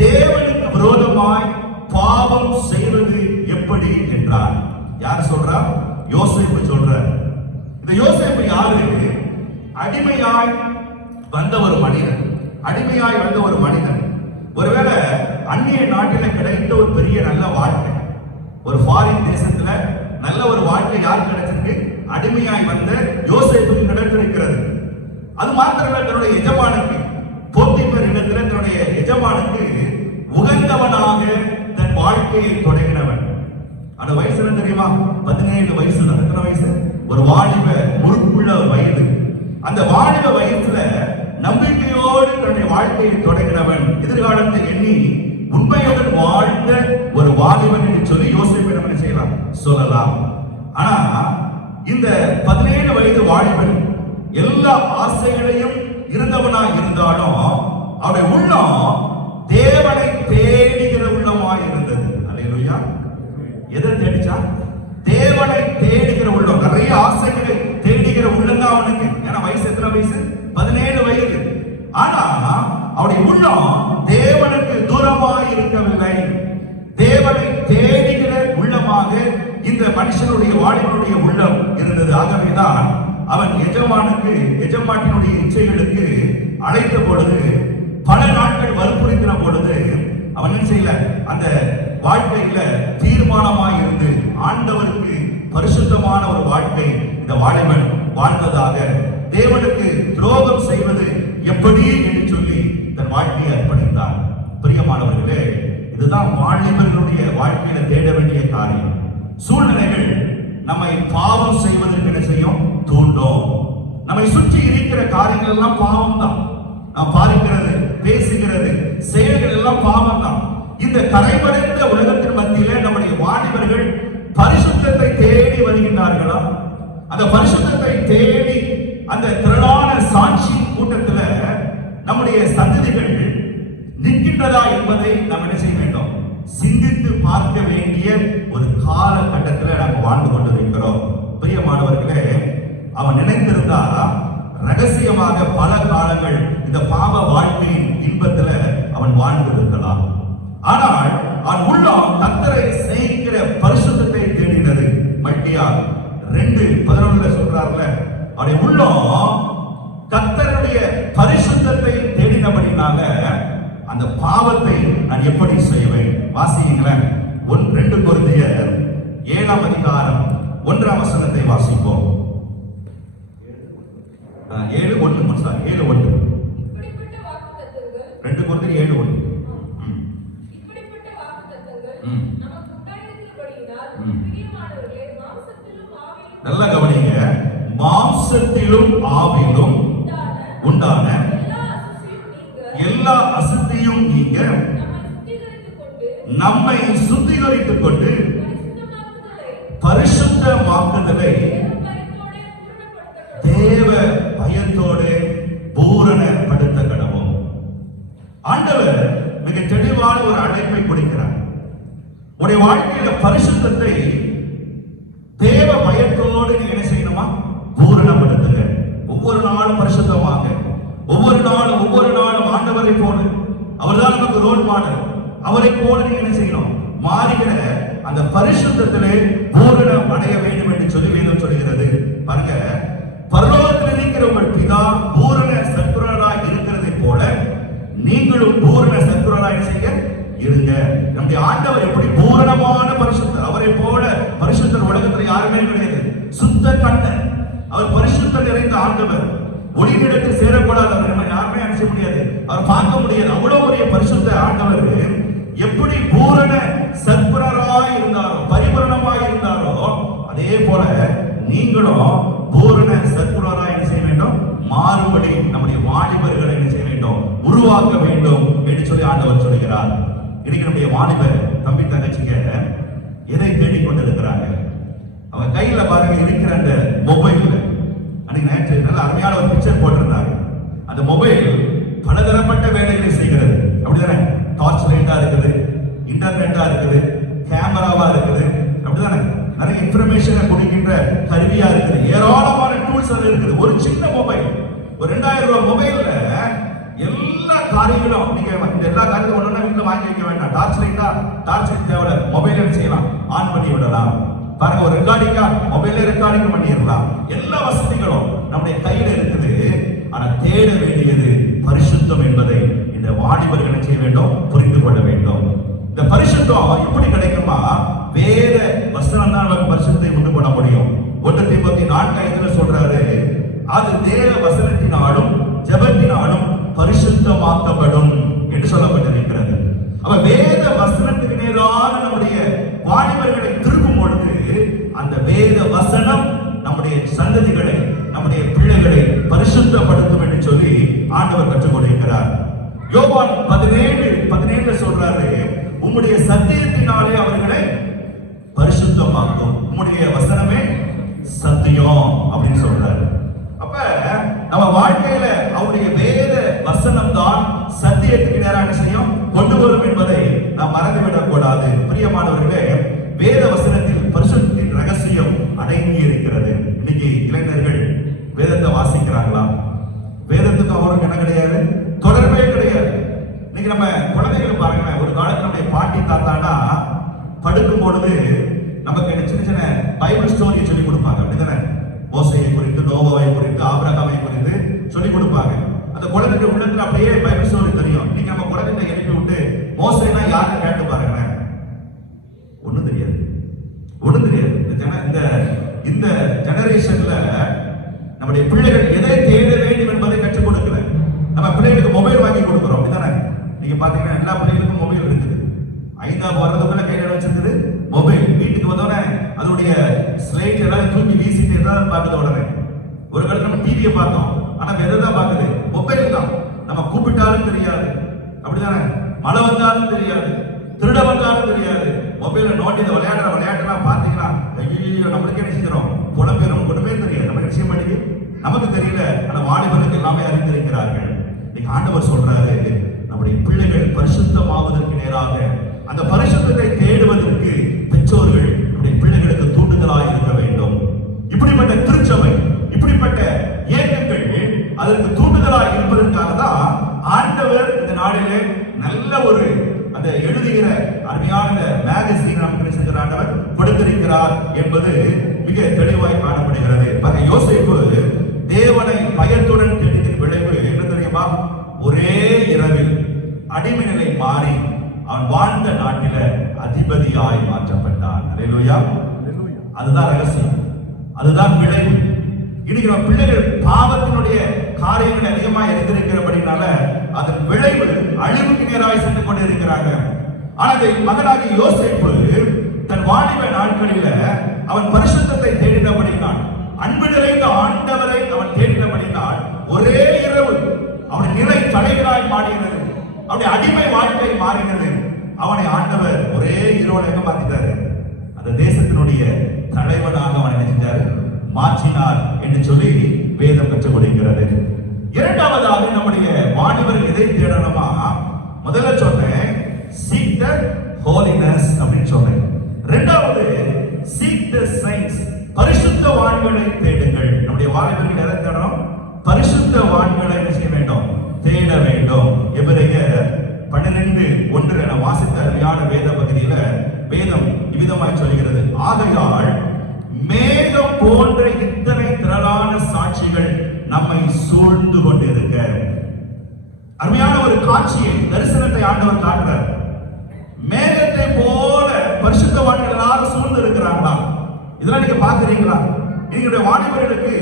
தேவனுக்கு விரோதமாய் பாவம் செய்வது எப்படி என்றார். யார் சொல்றா? யோசேப்பு சொல்றார். இந்த யோசேப்பு யாரு? அடிமையாய் வந்த ஒரு மனிதன். அடிமையாய் வந்த ஒரு மனிதன். ஒருவேளை அந்நிய நாட்டில கிடைத்த ஒரு பெரிய நல்ல வாழ்க்கை, ஒரு ஃபாரின் தேசத்துல நல்ல ஒரு வாழ்க்கை யார் கிடைச்சிருக்கு? அடிமையாய் வந்த யோசேப்புக்கு கிடைத்திருக்கிறது. அது மாத்திரமல்ல, தன்னுடைய எஜமானுக்கு, போத்திபர் இடத்துல தன்னுடைய எஜமானுக்கு உகந்தவனாக தன் வாழ்க்கையை தொடங்கினவன். அந்த வயசு என்ன தெரியுமா? 17 வயசு. எத்தனை வயசு? ஒரு வாலிப முறுக்குள்ள வயது. அந்த வாலிப வயசுல நம்பிக்கையோடு தன்னுடைய வாழ்க்கையை தொடங்கினவன், எதிர்காலத்தை எண்ணி உண்மையுடன் வாழ்ந்த ஒரு வாலிபன் என்று சொல்லி யோசிப்பு நம்ம செய்யலாம், சொல்லலாம். ஆனா இந்த 17 வயது வாலிபன் எல்லா ஆசைகளையும் இருந்தவனாய் இருந்தாலும் அவருடைய உள்ளம் தேவனை தேடுகிற உள்ளமாய் இருந்தது. அல்லேலூயா. எதை தேடிச்சா? தேவனை தேடுகிற உள்ளம். நிறைய ஆசைகளை தேடுகிற உள்ளம் தான் அவனுக்கு. ஏன்னா வயசு எத்தனை வயசு? 17 வயது. ஆனா அவருடைய உள்ளம் தேவனுக்கு தூரமாய் இருக்கவில்லை. தேவனை தேடுகிற உள்ளமாக இந்த மனுஷனுடைய வாலிபனுடைய உள்ளம் இருந்தது. ஆகவேதான் அவன் எஜமாட்டினுடைய இச்சைகளுக்கு அழைத்த பொழுது, பல நாட்கள் வற்புறுத்தின பொழுது அவன் என்ன செய்யல? அந்த வாழ்க்கையில தீர்மானமாய் இருந்து ஆண்டவருக்கு பரிசுத்தமான ஒரு வாழ்க்கை இந்த வாலிபன் வாழ்ந்ததாக, தேவனுக்கு துரோகம் செய்வது எப்படி என்று சொல்லி தன் வாழ்க்கையை அர்ப்பணித்தார். பிரியமானவர்களே, இதுதான் வாலிபர்களுடைய வாழ்க்கையில தேட வேண்டிய காரியம். சூழ்நிலைகள் நம்மை பாவம் செய்வதற்கு என்ன செய்யும்? தூண்டும். நம்மை சுற்றி இருக்கிற காரியங்கள் எல்லாம் பாவம் தான். நாம் பார்க்கிறது, பேசுகிறது, செயல்கள் எல்லாம் பாவம் தான். இந்த கரைபடைந்த உலகத்தின் மத்தியிலே நம்முடைய வாலிபர்கள் பரிசுத்தத்தை தேடி வருகின்றார்களா? அந்த பரிசுத்தத்தை தேடி அந்த திரளான சாட்சி கூட்டத்தில் நம்முடைய சந்ததிகள் நிற்கின்றதா என்பதை நாம் என்ன செய்ய வேண்டும்? சிந்தித்து பார்க்க வேண்டிய ஒரு காலகட்டத்தில் நாம் வாழ்ந்து கொண்டிருக்கிறோம். பிரியமானவர்களே, அவன் நினைத்திருந்தா ரகசியமாக பல காலங்கள் இந்த பாவ வாழ்க்கையின் இன்பத்துல அவன் வாழ்ந்திருக்கலாம். ஆனால் அவன் உள்ளம் கர்த்தரை சிநேகிக்கிற பரிசுத்தத்தை தேடினது. மல்கியா 2:11 சொல்றாருல, அவனுடைய உள்ளம் கர்த்தருடைய பரிசுத்தத்தை தேடினபடினால அந்த பாவத்தை நான் எப்படி செய்வேன்? வாசியுங்களேன். 2 கொரிந்தியர் 7ஆம் அதிகாரம் 1ஆம் வசனத்தை வாசிப்போம். 7:1 7:1 2 கொரிந்தியர் 7:1. நல்லா கவனிங்க. மாம்சத்திலும் ஆவிலும் உண்டான எல்லா அசுத்தியும் நீங்க நம்மை சுத்திகரித்துக் கொண்டு பரிசுத்தமாக்குதலை தேவ பயத்தோடு பூரணப்படுத்த கடவும். ஆண்டவர் மிக தெளிவான ஒரு அழைப்பை கொடுக்கிறார். உடைய வாழ்க்கையில பரிசுத்தத்தை தேவ பயத்தோடு நீங்க என்ன செய்யணுமா? பூரணப்படுத்துங்க. ஒவ்வொரு நாளும் பரிசுத்தமாக, ஒவ்வொரு நாளும் ஆண்டவரை போல, அவர்தான் நமக்கு ரோல் மாடல். அவரை போல நீங்க என்ன செய்யணும்? மாறுகிற அந்த பரிசுத்தத்திலே பூரணம் அடைய வேண்டும் என்று சொல்லி வேதம் சொல்கிறது. பாருங்க, பரலோகத்தில் இருக்கிற உங்கள் பிதா பூரண சத்குணராய் இருக்கிறதை போல நீங்களும் பூரண சத்குணராய் செய்ய இருங்க. நம்முடைய ஆண்டவர் எப்படி பூரணமான பரிசுத்தர், அவரை போல பரிசுத்தர் உலகத்தில் யாருமே கிடையாது. சுத்த கண்ணன், அவர் பரிசுத்தம் நிறைந்த ஆண்டவர். ஒளிநிலத்தில் சேரக்கூடாது, நம்ம யாருமே அனுச முடியாது, அவர் பார்க்க முடியாது. அவ்வளவு பெரிய பரிசுத்த ஆண்டவர் எப்படி பூரண சத்குணராய் இருந்தாரோ, பரிபூரணமாய் இருந்தாரோ, அதே போல நீங்களும் பூரண சத்குணராய் என்ன செய்ய வேண்டும்? மாறுபடி நம்முடைய வாலிபர்களை என்ன செய்ய வேண்டும்? உருவாக்க வேண்டும் என்று சொல்லி ஆண்டவர் சொல்கிறார். இன்னைக்கு நம்முடைய வாலிபர் தம்பி தங்கச்சிங்க எதை தேடிக்கொண்டிருக்கிறாங்க? அவங்க கையில பாருங்க இருக்கிற அந்த மொபைல். அன்னைக்கு நேற்று நல்ல அருமையான ஒரு பிக்சர் போட்டு மொபைல் பலதரப்பட்ட வேலைகளை செய்கிறது. அப்படிதானே? டார்ச் லைட்டா இருக்குது, இன்டர்நெட்டா இருக்குது, கேமராவா இருக்குது, அப்படிதானே? நிறைய இன்ஃபர்மேஷனை கொடுக்கின்ற கருவியா இருக்குது, ஏராளமான டூல்ஸ் அது இருக்குது. ஒரு சின்ன மொபைல், ஒரு 2000 ரூபாய் மொபைல்ல எல்லா காரியங்களும் நீங்க இந்த எல்லா காரியங்களும் ஒண்ணு வீட்டுல வாங்கி வைக்க வேண்டாம். டார்ச் லைட்டா, டார்ச் லைட் தேவை, மொபைல் செய்யலாம், ஆன் பண்ணி விடலாம். பாருங்க, ஒரு ரெக்கார்டிங்கா மொபைல்ல ரெக்கார்டிங் பண்ணிடலாம். எல்லா வசதிகளும் நம்முடைய கையில இருக்குது. ஆனா தேட வேண்டியது பரிசுத்தம் என்பதை இந்த வாலிபர்கள் செய்ய வேண்டும், புரிந்து கொள்ள வேண்டும். இந்த பரிசுத்தம் எப்படி கிடைக்குமா? வேத வசனம் தான் நமக்கு பரிசுத்தத்தை உண்டு பண்ண முடியும். 1 தீமோத்தேயு 4:5 சொல்றாரு, அது தேவ வசனத்தினாலும் ஜெபத்தினாலும் பரிசுத்தமாக்கப்படும் என்று சொல்லப்பட்டிருக்கிறது. அப்ப வேத வசனத்துக்கு நேரான நம்முடைய வாலிபர்களை திருப்பும் பொழுது அந்த வேத வசனம் நம்முடைய சந்ததிகளை, நம்முடைய பிள்ளைகளை பரிசுத்தப்படுத்தும் என்று சொல்லி ஆண்டவர் கற்றுக் கொடுக்கிறார். யோவான் 17:17 சொல்றாரு, உம்முடைய சத்தியத்தினாலே அவர்களை பரிசுத்தமாக்கும், உம்முடைய வசனமே சத்தியம் அப்படின்னு சொல்றாரு. அப்ப நம்ம வாழ்க்கையில அவருடைய வேத வசனம் தான் சத்தியத்துக்கு நேரான செய்யும் கொண்டு வரும் என்பதை நாம் மறந்துவிடக் கூடாது. பிரியமானவர்களே, வேத வசனத்தில் பரிசுத்தத்தின் ரகசியம் அடங்கி இருக்கிறது. இன்னைக்கு இளைஞர்கள் வேதத்தை வாசிக்கிறாங்களா? வேதத்துக்கு அவருக்கு என்ன கிடையாது, தொடர்பே கிடையாது. இன்னைக்கு நம்ம குழந்தைகள் பாருங்களேன், ஒரு காலத்துல நம்முடைய பாட்டி தாத்தானா படுக்கும் பொழுது நமக்கு சின்ன சின்ன பைபிள் ஸ்டோரியை சொல்லிக் கொடுப்பாங்க. அப்படிதானே? மோசேயை குறித்து, நோவாவை குறித்து, ஆபிரகாமை குறித்து சொல்லிக் கொடுப்பாங்க. அந்த குழந்தைக்கு உள்ளத்துல அப்படியே பைபிள் ஸ்டோரி தெரியும். இன்னைக்கு நம்ம குழந்தைகளை எழுப்பி விட்டு மோசேனா யாருன்னு கேட்டு பாருங்களேன், ஒண்ணும் தெரியாது, ஒண்ணும் தெரியாது. இந்த ஜெனரேஷன்ல நம்முடைய பிள்ளைகள் எதை தேட வேண்டும் என்பதை கற்றுக் கொடுக்கல. நம்ம பிள்ளைகளுக்கு மொபைல் வாங்கி கொடுக்கிறோம். அப்படிதானே? நீங்க பாத்தீங்கன்னா எல்லா பிள்ளைகளுக்கும் மொபைல் இருக்குது. 5ஆவது வரதுக்குள்ள கையில வச்சிருக்குது மொபைல். வீட்டுக்கு வந்தோடனே அதனுடைய ஸ்லைட் எல்லாம் தூக்கி வீசிட்டு ஏதாவது பார்க்குது. உடனே ஒரு காலத்துல நம்ம டிவியை பார்த்தோம், ஆனா எதான் பார்க்குது, மொபைல் தான். நம்ம கூப்பிட்டாலும் தெரியாது, அப்படிதானே? மழை வந்தாலும் தெரியாது, திருட வந்தாலும் தெரியாது. மொபைல நோட்டி விளையாடுற விளையாட்டுலாம் பாத்தீங்கன்னா ஐயோ நம்மளுக்கே நினைச்சிக்கிறோம், புலம்பெயர் நமக்கு ஒண்ணுமே தெரியாது, நம்ம நிச்சயம் பண்ணி நமக்கு தெரியல. ஆனா வாலிபர்களுக்கு எல்லாமே அறிந்திருக்கிறார்கள். இன்னைக்கு ஆண்டவர் சொல்றாரு, நம்முடைய பிள்ளைகள் பரிசுத்தமாவதற்கு நேராக அந்த பரிசுத்தத்தை தேடுவதற்கு பெற்றோர்கள் நம்முடைய பிள்ளைகளுக்கு தூண்டுதலாக இருக்க வேண்டும். இப்படிப்பட்ட திருச்சபை, இப்படிப்பட்ட இயக்கங்கள் அதற்கு தூண்டுதலாக இருப்பதற்காக தான் ஆண்டவர் இந்த நாளிலே நல்ல ஒரு அந்த எழுதுகிற அருமையான மேகசின் நமக்கு ஆண்டவர் கொடுத்திருக்கிறார் என்பது மிக தெளிவாய் காணப்படுகிறது. யோசேப்பு தேவனை பயத்துடன் தேடியதின் விளைவு என்ன தெரியுமா? ஒரே இரவில் அடிமை நிலை மாறி அவன் வாழ்ந்த நாட்டில அதிபதியாய் மாற்றப்பட்டான். அல்லேலூயா. அதுதான் ரகசியம், அதுதான் விளைவு. இன்னைக்கு நம்ம பிள்ளைகள் பாவத்தினுடைய காரியங்கள் அதிகமாக இருந்திருக்கிறபடினால அதன் விளைவு அழிவுக்கு நேராக சென்று கொண்டு இருக்கிறாங்க. ஆனால் மகனாகிய யோசேப்பு தன் வாலிப நாட்களில அவன் பரிசுத்தத்தை தேடினபடினான், அன்பு நிறைந்த ஆண்டவரை அவன் தேடினபடினான். ஒரே இரவு அவன் நிலை தலைகளாய் மாறினது, அவனுடைய அடிமை வாழ்க்கை மாறினது. அவனை ஆண்டவர் ஒரே இரவோட எங்க மாத்திட்டாரு, அந்த தேசத்தினுடைய தலைவனாக அவனை நினைச்சாரு, மாற்றினார் என்று சொல்லி வேதம் கற்றுக் கொடுக்கிறது. இரண்டாவதாக நம்முடைய வாலிபர்கள் எதை தேடணுமா? முதல்ல சொன்னேன் seek the holiness அப்படின்னு சொன்னேன். இரண்டாவது seek the saints, பரிசுத்தவான்களை தேடுங்கள். நம்முடைய வாலிபர்கள் எதை தேடணும்? பரிசுத்தவான்களை செய்ய வேண்டும், தேட வேண்டும். எபிரேயர் 12:1 என வாசித்த அருமையான வேத பகுதியில வேதம் இவ்விதமாய் சொல்கிறது, ஆகையால் மேகம் போன்ற இத்தனை திரளான சாட்சிகள் நம்மை சூழ்ந்து கொண்டிருக்க. அருமையான ஒரு காட்சியை, தரிசனத்தை ஆண்டவர் காட்டுறார். மேகத்தை போல பரிசுத்தவான்கள் எல்லாரும் சூழ்ந்து இருக்கிறாங்களா? இதெல்லாம் நீங்க பாக்குறீங்களா? எங்களுடைய வாலிபர்களுக்கு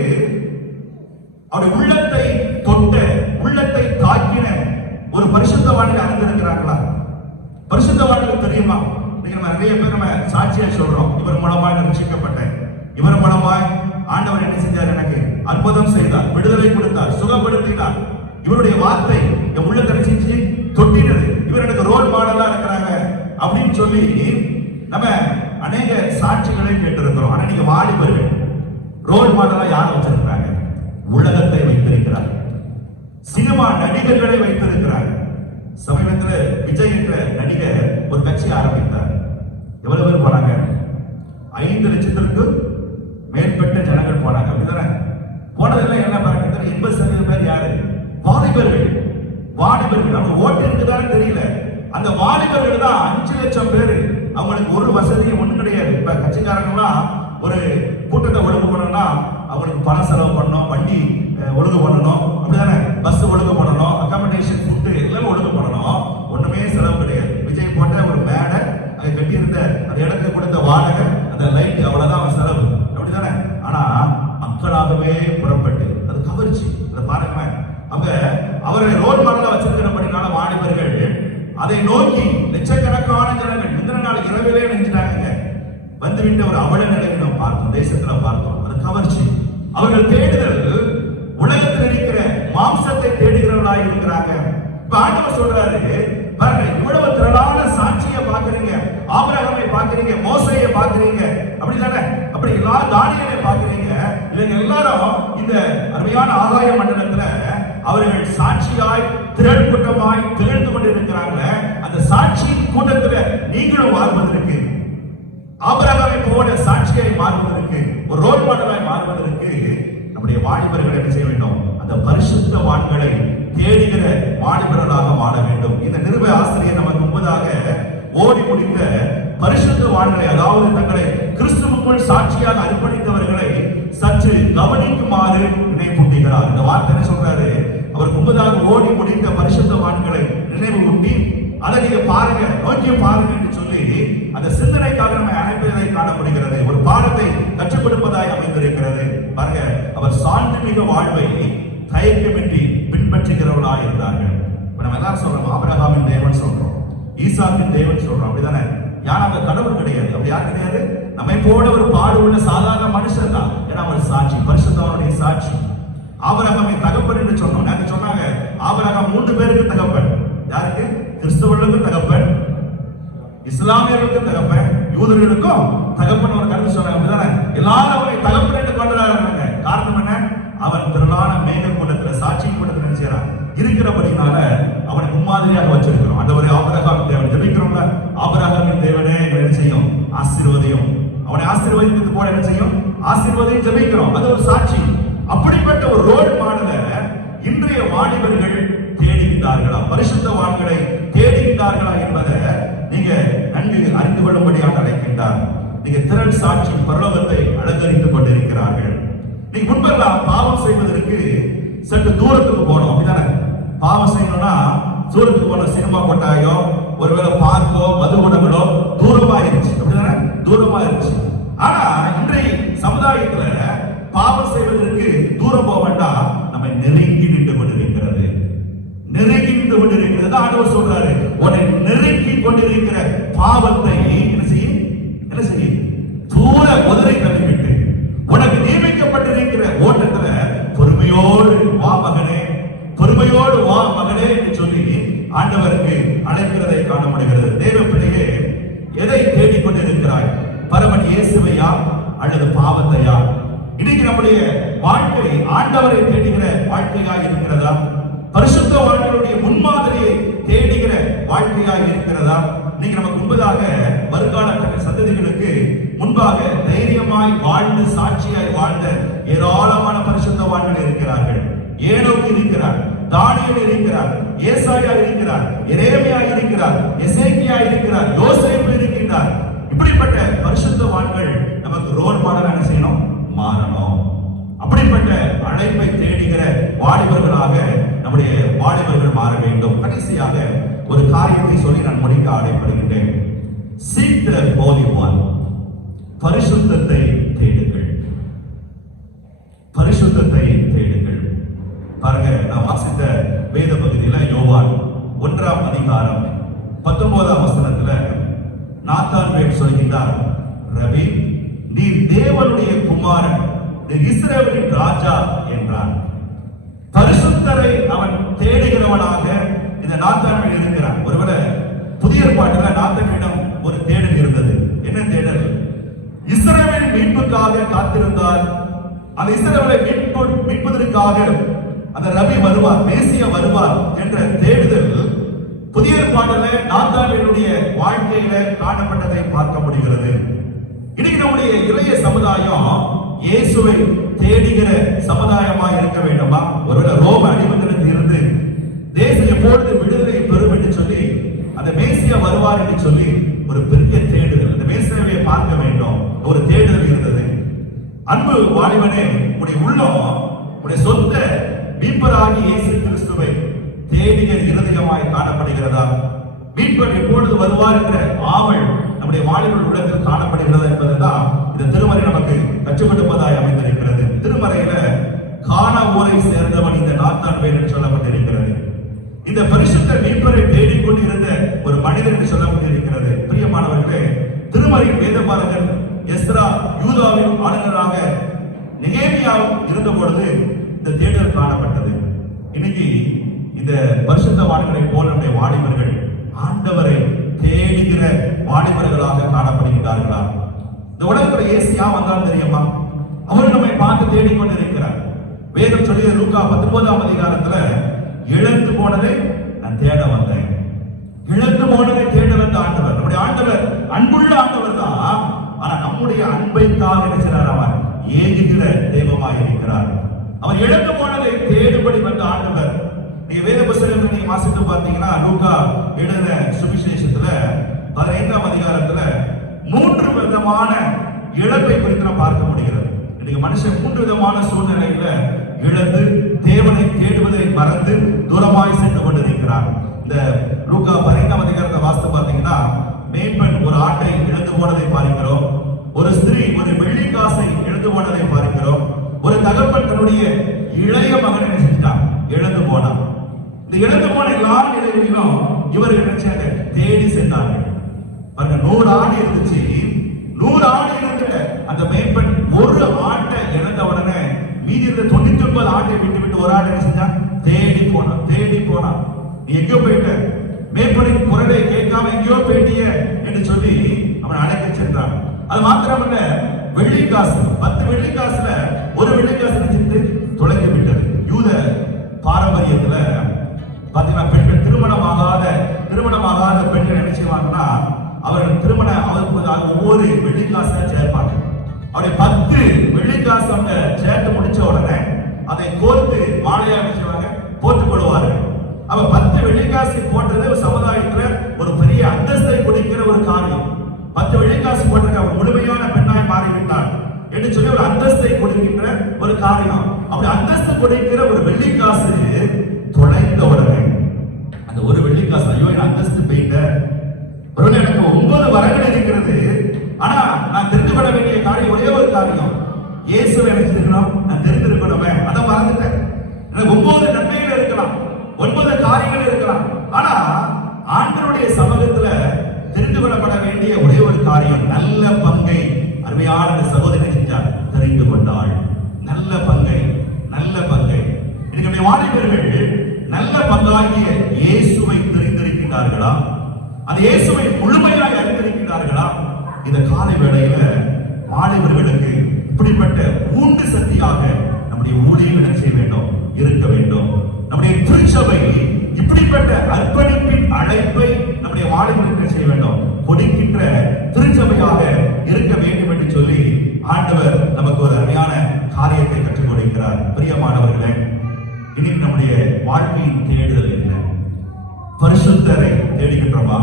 அவருடைய உள்ளத்தை தொட்ட, உள்ளத்தை தாக்கின ஒரு பரிசுத்தவான்கள் அறிந்திருக்கிறாங்களா? பரிசுத்தவான்கள் தெரியுமா? நம்ம நிறைய பேர் நம்ம சாட்சியா சொல்றோம், இவர் மூலமாய் நான் ரட்சிக்கப்பட்டேன், இவர் மூலமாய் ஆண்டவர் என்ன செஞ்சார், எனக்கு அற்புதம் செய்தார், விடுதலை கொடுத்தார், சுகப்படுத்தினார், இவருடைய வார்த்தை என் உள்ளத்தை செஞ்சு தொட்டினது, இவர் எனக்கு ரோல் மாடலா இருக்கிறாங்க அப்படின்னு சொல்லி நம்ம அநேக சாட்சிகளை கேட்டிருக்கிறோம். ஆனா நீங்க வாலிபர்கள் ரோல் மாடலா யார் வச்சிருக்கிறாங்க? உலகத்தை வைத்திருக்கிறார். சினிமா நடிகர்களை வைத்திருக்கிறார். சமீபத்தில் விஜய் என்ற நடிகர் ஒரு கட்சி ஆரம்பித்தார். எவ்வளவு பேர் போனாங்க? 5 லட்சத்திற்கு மேற்பட்ட ஜனங்கள் போனாங்க. அப்படிதானே? போனதெல்லாம் என்ன பாருங்க, 80% பேர் யாரு? வாலிபர்கள். அவங்க ஓட்டு இருக்குதான்னு தெரியல. அந்த வாலிபர்கள் தான் 5 லட்சம் பேர். அவங்களுக்கு ஒரு வசதியும் ஒண்ணும் கிடையாது. இப்ப கட்சிக்காரங்களாம் ஒரு கூட்டத்தை ஒழுங்கு பண்ணணும்னா அவங்களுக்கு பணம் செலவு பண்ணணும், வண்டி ஒழுங்கு பண்ணணும், அப்படிதானே? பஸ் ஒழுங்கு பண்ணணும், அகாமடேஷன், ஃபுட்டு எல்லாம் ஒழுங்கு பண்ணணும். ஒண்ணுமே செலவு கிடையாது. விஜய் போட்ட ஒரு மேடை, அதை கட்டியிருந்த அந்த இடத்துக்கு கொடுத்த வாடகை, அந்த லைட், அவ்வளவுதான் அவன் செலவு, அப்படிதானே? ஆனா மக்களாகவே புறப்பட்டு அது கவர்ச்சி. அதை பாருங்க, அவங்க அவர்களை ரோல் மாடலா வச்சிருக்கிறபடினால வாலிபர்கள் அதை நோக்கி லட்சக்கணக்கான ஜனங்கள் முந்தின நாள் இரவிலே நினைச்சிட்டாங்க. வந்துவிட்ட ஒரு அவல நிலையை நாம் பார்த்தோம், தேசத்துல பார்த்தோம். அது கவர்ச்சி. அவர்கள் தேடுதல் உலகத்தில் இருக்கிற மாம்சத்தை தேடுகிறவர்களாக இருக்கிறாங்க. இப்ப ஆண்டவர் சொல்றாரு பாருங்க, இவ்வளவு திரளான சாட்சியை பாக்குறீங்க, ஆபிரகாமை பாக்குறீங்க, மோசேயை பாக்குறீங்க, அப்படிதானே? அப்படி எல்லாரும் தானியேலை பாக்குறீங்க. இவங்க எல்லாரும் இந்த அருமையான ஆகாய மண்டலத்துல அவர்கள் சாட்சியாய் திரள் கூட்டமாய் திரண்டு கொண்டிருக்கிறாங்க. அந்த சாட்சி கூட்டத்துல நீங்களும் வாழ்வதற்கு, ஆபிரகாமை போல சாட்சியை மாறுவதற்கு, ஒரு ரோல் மாடலாய் மாறுவதற்கு நம்முடைய வாலிபர்கள் என்ன செய்ய வேண்டும்? அந்த பரிசுத்தவான்களை தேடுகிற வாலிபர்களாக வாழ வேண்டும். இந்த நிருப ஆசிரியர் நமக்கு முன்பதாக ஓடி முடிந்த பரிசுத்தவான்களை, அதாவது தங்களை கிறிஸ்துவுக்குள் சாட்சியாக அர்ப்பணித்தவர்களை சற்று கவனிக்குமாறு நினைவூட்டுகிறார். இந்த வார்த்தை என்ன சொல்றாரு? அவர் முன்பதாக ஓடி முடிந்த பரிசுத்தவான்களை நினைவு கூட்டி அதை நீங்க பாருங்க, நோக்கி பாருங்க என்று சொல்லி அந்த சிந்தனைக்காக நம்மை அழைப்பதை காண முடிகிறது. ஒரு பாடத்தை கற்றுக் கொடுப்பதாய் அமைந்திருக்கிறது. பாருங்க, அவர் சான்று மிக வாழ்வை தயக்கமின்றி பின்பற்றுகிறவர்களாக இருந்தார்கள். நம்ம எல்லாரும் சொல்றோம், ஆபிரகாமின் தேவன் சொல்றோம், ஈசாக்கின் தேவன் சொல்றோம், அப்படிதானே? யாரும் அந்த கடவுள் கிடையாது. அப்படி யார் கிடையாது? நம்மை போல ஒரு பாடு உள்ள சாதாரண மனுஷன் தான். ஏன்னா அவர் சாட்சி, பரிசுத்தவனுடைய சாட்சி. ஆபிரகாமை தகப்பன் என்று சொன்னோம். நேற்று சொன்னாங்க, ஆபிரகாம் 3 பேருக்கு தகப்பன். யாருக்கு? கிறிஸ்தவர்களுக்கும் தகப்பன், இஸ்லாமியர்களுக்கும் தகப்பன், யூதர்களுக்கும் தகப்பன். ஒரு கருத்து சொன்னாங்க, அப்படிதானே? எல்லாரும் அவரை தகப்பன் என்று கொண்டாடுறாங்க. காரணம் என்ன? அவன் திரளான மேக கூட்டத்தில், சாட்சி கூட்டத்தில் நினைச்சான் இருக்கிறபடினால அவனை முன்மாதிரியாக வச்சிருக்கிறோம். ஆண்டவரே, ஆபிரகாமின் தேவன் ஜெபிக்கிறோம்ல, ஆபிரகாமின் தேவனே எங்களை என்ன செய்யும்? ஆசீர்வதியும். அவனை ஆசீர்வதித்தது போல என்ன செய்யும்? ஆசீர்வதியும் ஜெபிக்கிறோம். அது ஒரு சாட்சி. அப்படிப்பட்ட ஒரு ரோல் மாடலை இன்றைய வாலிபர்கள் தேடுகின்றார்களா, பரிசுத்தவான்களை தேடுகின்றார்களா என்பதை நீங்க நன்கு அறிந்து கொள்ளும்படியாக அழைக்கின்றார். நீங்க திரள் சாட்சி பரலோகத்தை அலங்கரித்துக் கொண்டிருக்கிறார்கள். நீங்க முன்பெல்லாம் பாவம் செய்வதற்கு சற்று தூரத்துக்கு போனோம், அப்படிதானே? பாவம் செய்யணும்னா தூரத்துக்கு போன சினிமா கொட்டாயோ, ஒருவேளை பார்க்கோ, மதுகுணங்களோ தூரமா இருந்துச்சு, அப்படிதானே? தூரமா இருந்துச்சு. ஆனா இன்றைய சமுதாயத்துல பாவம் செய்வதற்கு தூரம் போக வேண்டாம், நம்ம நெருங்கி நின்று கொண்டிருக்கிறது. நெருங்கி நின்று கொண்டிருக்கிறது. ஆண்டவர் சொல்றாரு, உன்னை நெருங்கி கொண்டிருக்கிற பாவத்தை என்ன செய்ய? தூர உதறி தள்ளிவிட்டு உனக்கு நியமிக்கப்பட்டிருக்கிற ஓட்டத்துல பொறுமையோடு வா மகனே, பொறுமையோடு வா மகனே என்று சொல்லி ஆண்டவருக்கு அழைக்கிறதை காண முடிகிறது. தேவ பிள்ளையே, எதை தேடிக்கொண்டிருக்கிறாய்? பரமன் இயேசுவையா அல்லது பாவத்தையா? இன்னைக்கு நம்முடைய வாழ்க்கை ஆண்டவரை தேடுகிற வாழ்க்கையாக இருக்கிறதா? பரிசுத்த வாழ்க்கையுடைய முன்மாதிரியை தேடுகிற வாழ்க்கையாக இருக்கிறதா? இன்னைக்கு நமக்கு முன்பதாக வருங்கால சந்ததிகளுக்கு முன்பாக தைரியமாய் வாழ்ந்து சாட்சியாய் வாழ்ந்த ஏராளமான பரிசுத்தவான்கள் இருக்கிறார்கள். ஏனோக்கு இருக்கிறார், தானியேல் இருக்கிறார், ஏசாயா இருக்கிறார், எரேமியா இருக்கிறார், எசேக்கியா இருக்கிறார், யோசேப்பு இருக்கின்றார். இப்படிப்பட்ட பரிசுத்தவான்கள் நமக்கு ரோல் மாடல் என்ன செய்யணும்? மாறணும். அப்படிப்பட்ட அழைப்பை தேடுகிற வாலிபர்களாக நம்முடைய வாலிபர்கள் மாற வேண்டும். கடைசியாக ஒரு காரியத்தை சொல்லி நான் முடிக்க ஆணைப்படுகின்றேன். Seek the Holy One. பரிசுத்தத்தை தேடுங்கள், பரிசுத்தத்தை தேடுங்கள். பாருங்க, நான் வாசித்த வேத பகுதியில யோவான் 1ஆம் அதிகாரம் 19ஆம் வசனத்துல நாத்தான்வேல் சொல்கிறார், ரவி, நீ தேவனுடைய குமாரன், நீ இஸ்ரவேலின் ராஜா என்றான். பரிசுத்தரை அவன் தேடுகிறவனாக இந்த நாத்தான்வேல் இருக்கிறான். ஒருவேளை புதிய ஏற்பாட்டுல நாத்தான்வேலிடம் ஒரு தேடல் இருந்தது. என்ன தேடல்? இஸ்ரவேலின் மீட்புக்காக காத்திருந்தார். அந்த இஸ்ரவேலை மீட்பதற்காக அந்த ரபி வருவார், மேசியா வருவார் என்ற தேடுதல் புதிய ஏற்பாட்டில நாத்தானுடைய வாழ்க்கையில காணப்பட்டதை பார்க்க முடிகிறது. இன்னைக்கு நம்முடைய இளைய சமுதாயம் இயேசுவை தேடுகிற சமுதாயமாக இருக்க வேண்டுமா? ஒருவேளை ரோம அடிமைத்தனத்தில் இருந்து தேசம் எப்பொழுது விடுதலை பெறும் என்று சொல்லி அந்த மேசியா வருவார் என்று சொல்லி ஒரு பெரிய தேடுதல், அந்த மேசியாவை பார்க்க வேண்டும் ஒரு தேடுதல் இருந்தது. அன்பு வாலிபனே, உடைய உள்ளம் உடைய சொந்த மீட்பராகிய இயேசு கிறிஸ்துவை தேடிய இருதயமாய் காணப்படுகிறதா? மீட்பர் எப்பொழுது வருவார் என்ற ஆவல் நம்முடைய வாலிபர் உள்ளத்தில் காணப்படுகிறது என்பதுதான் இந்த திருமறை நமக்கு கற்றுக் கொடுப்பதாய் அமைந்திருக்கிறது. திருமறையில கானா ஊரை சேர்ந்தவன் இந்த நாத்தான் வேல் என்று சொல்லப்பட்டிருக்கிறது. இந்த பரிசுத்த மீட்பரை தேடிக்கொண்டிருந்த ஒரு மனிதன் என்று சொல்லப்பட்டிருக்கிறது. பிரியமானவர்களே, திருமறையின் வேதபாரகன் எஸ்ரா யூதாவின் ஆளுநராக நெகேமியா இருந்த பொழுது இந்த தேடல் காணப்பட்டது. இன்னைக்கு இந்த பரிசுத்தவான்களை போல நம்முடைய வாலிபர்கள் ஆண்டவரை தேடுகிற வாலிபர்களாக காணப்படுகிறார்களா? இந்த உலகத்துல இயேசு ஏன் வந்தாலும் தெரியுமா? அவர் நம்மை பார்த்து தேடிக்கொண்டிருக்கிறார். வேதம் சொல்லிய லூக்கா 19ஆம் அதிகாரத்துல இழந்து போனதை நான் தேட வந்தேன். இழந்து போனதை தேட வந்த ஆண்டவர், நம்முடைய ஆண்டவர் அன்புள்ள ஆண்டவர் தான். ஆனா நம்முடைய அன்பைக்காக நினைக்கிறார், அவர் ஏகுகிற தெய்வமாக இருக்கிறார். அவர் இழந்து போனதை தேடுபடி வந்த ஆண்டவர். நீங்க வேத புத்தகத்தை நீங்க வாசித்து பார்த்தீங்கன்னா லூக்கா எழுதின சுவிசேஷத்துல 15ஆம் அதிகாரத்துல 3 விதமான இழப்பை குறித்து நாம் பார்க்க முடிகிறது. இன்னைக்கு மனுஷன் 3 விதமான சூழ்நிலையில இழந்து தேவனை தேடுவதை மறந்து தூரமாய் சென்று கொண்டிருக்கிறார். இந்த லூக்கா 15ஆம் அதிகாரத்தை வாசித்து பார்த்தீங்கன்னா மேய்ப்பன் ஒரு ஆட்டை இழந்து போனதை பார்க்கிறோம். ஒரு ஸ்திரீ ஒரு வெள்ளிக்காசை இழந்து போனதை பார்க்கிறோம். ஒரு தகப்பன் தன்னுடைய இளைய மகனை செஞ்சான், இழந்து போனான். இந்த இழந்து போன எல்லா நிலைகளிலும் இவர்கள் நினைச்சாங்க, தேடி சென்றார்கள். 100 ஆடு இருந்துச்சு. 100 ஆடு இருந்த அந்த மேய்ப்பன் ஒரு ஆட்டை இழந்த உடனே மீதி இருந்த 99 ஆட்டை விட்டு ஒரு ஆட்டை செஞ்சான், தேடி போனான். தேடி போனான். நீ எங்கேயோ போயிட்ட, மேய்ப்பனின் குரலை கேட்காம எங்கேயோ போயிட்டிய என்று சொல்லி அவன் அழைக்க சென்றான். அது மாத்திரமல்ல, வெள்ளிக்காசு 10 வெள்ளிக்காசுல ஒரு வெள்ளிக்காசு நினைச்சிட்டு தொலைந்து விட்டது. யூத பாரம்பரியத்துல பாத்தீங்கன்னா பெண்கள் திருமணமாகாத பெண்கள் என்ன செய்வாங்கன்னா அவர்கள் அவருக்கு ஒவ்வொரு வெள்ளிக்காசை சேர்ப்பாங்க. அவருடைய 10 வெள்ளிக்காசு அவங்க சேர்த்து முடிச்ச உடனே அதை கோர்த்து மாலையா செய்வாங்க, போட்டுக் கொள்வார்கள். அவ 10 வெள்ளிக்காசு போட்டது சமுதாயத்துல ஒரு பெரிய அந்தஸ்தை கொடுக்கிற ஒரு காரியம். 10 வெள்ளிக்காசு போட்டிருக்க அவர் முழுமையான பெண்ணாய் மாறிவிட்டார் என்று சொல்லி ஒரு அந்தஸ்தை கொடுக்கின்ற ஒரு காரியம். அப்படி அந்தஸ்து கொடுக்கிற ஒரு வெள்ளிக்காசு தொலைந்த உடனே அந்த ஒரு வெள்ளிக்காசு, ஐயோ என் அந்தஸ்து போயிட்ட, ஒருவேளை எனக்கு 9 வரங்கள் இருக்கிறது, ஆனா நான் தெரிந்து கொள்ள வேண்டிய காரியம் ஒரே ஒரு காரியம், இயேசுவை நினைச்சிருக்கணும், நான் தெரிந்திருக்கணுமே, அதை மறந்துட்டேன். எனக்கு 9 நன்மைகள் இருக்கலாம், 9 காரியங்கள் இருக்கலாம், ஆனா ஆண்டவருடைய சமூகத்துல தெரிந்து கொள்ளப்பட வேண்டிய ஒரே ஒரு காரியம், நல்ல பங்கை அருமையான சகோதரி செஞ்சார், தெரிந்து கொண்டாள். நல்ல பங்கை, நல்ல பங்கை. இன்னைக்கு வாலிபர்கள் நல்ல பங்காகிய இயேசுவை தெரிந்திருக்கிறார்களா? அந்த இயேசுவை முழுமையாக அறிந்திருக்கிறார்களா? இந்த காலை வேளையில வாலிபர்களுக்கு இப்படிப்பட்ட ஊண்டு சக்தியாக நம்முடைய ஊழியர்கள் செய்ய வேண்டும், இருக்க வேண்டும். நம்முடைய திருச்சபை இப்படிப்பட்ட அர்ப்பணிப்பின் அழைப்பை நம்முடைய வாலிபர்கள் செய்ய வேண்டும், கொடுக்கின்ற திருச்சபையாக இருக்க வேண்டும் என்று சொல்லி ஆண்டவர் நமக்கு ஒரு அருமையான காரியத்தை கற்றுக் கொடுக்கிறார். பிரியமானவர்களே, இனி நம்முடைய வாழ்க்கையின் தேடுதல் என்ன? பரிசுத்தரை தேடுகின்றோமா?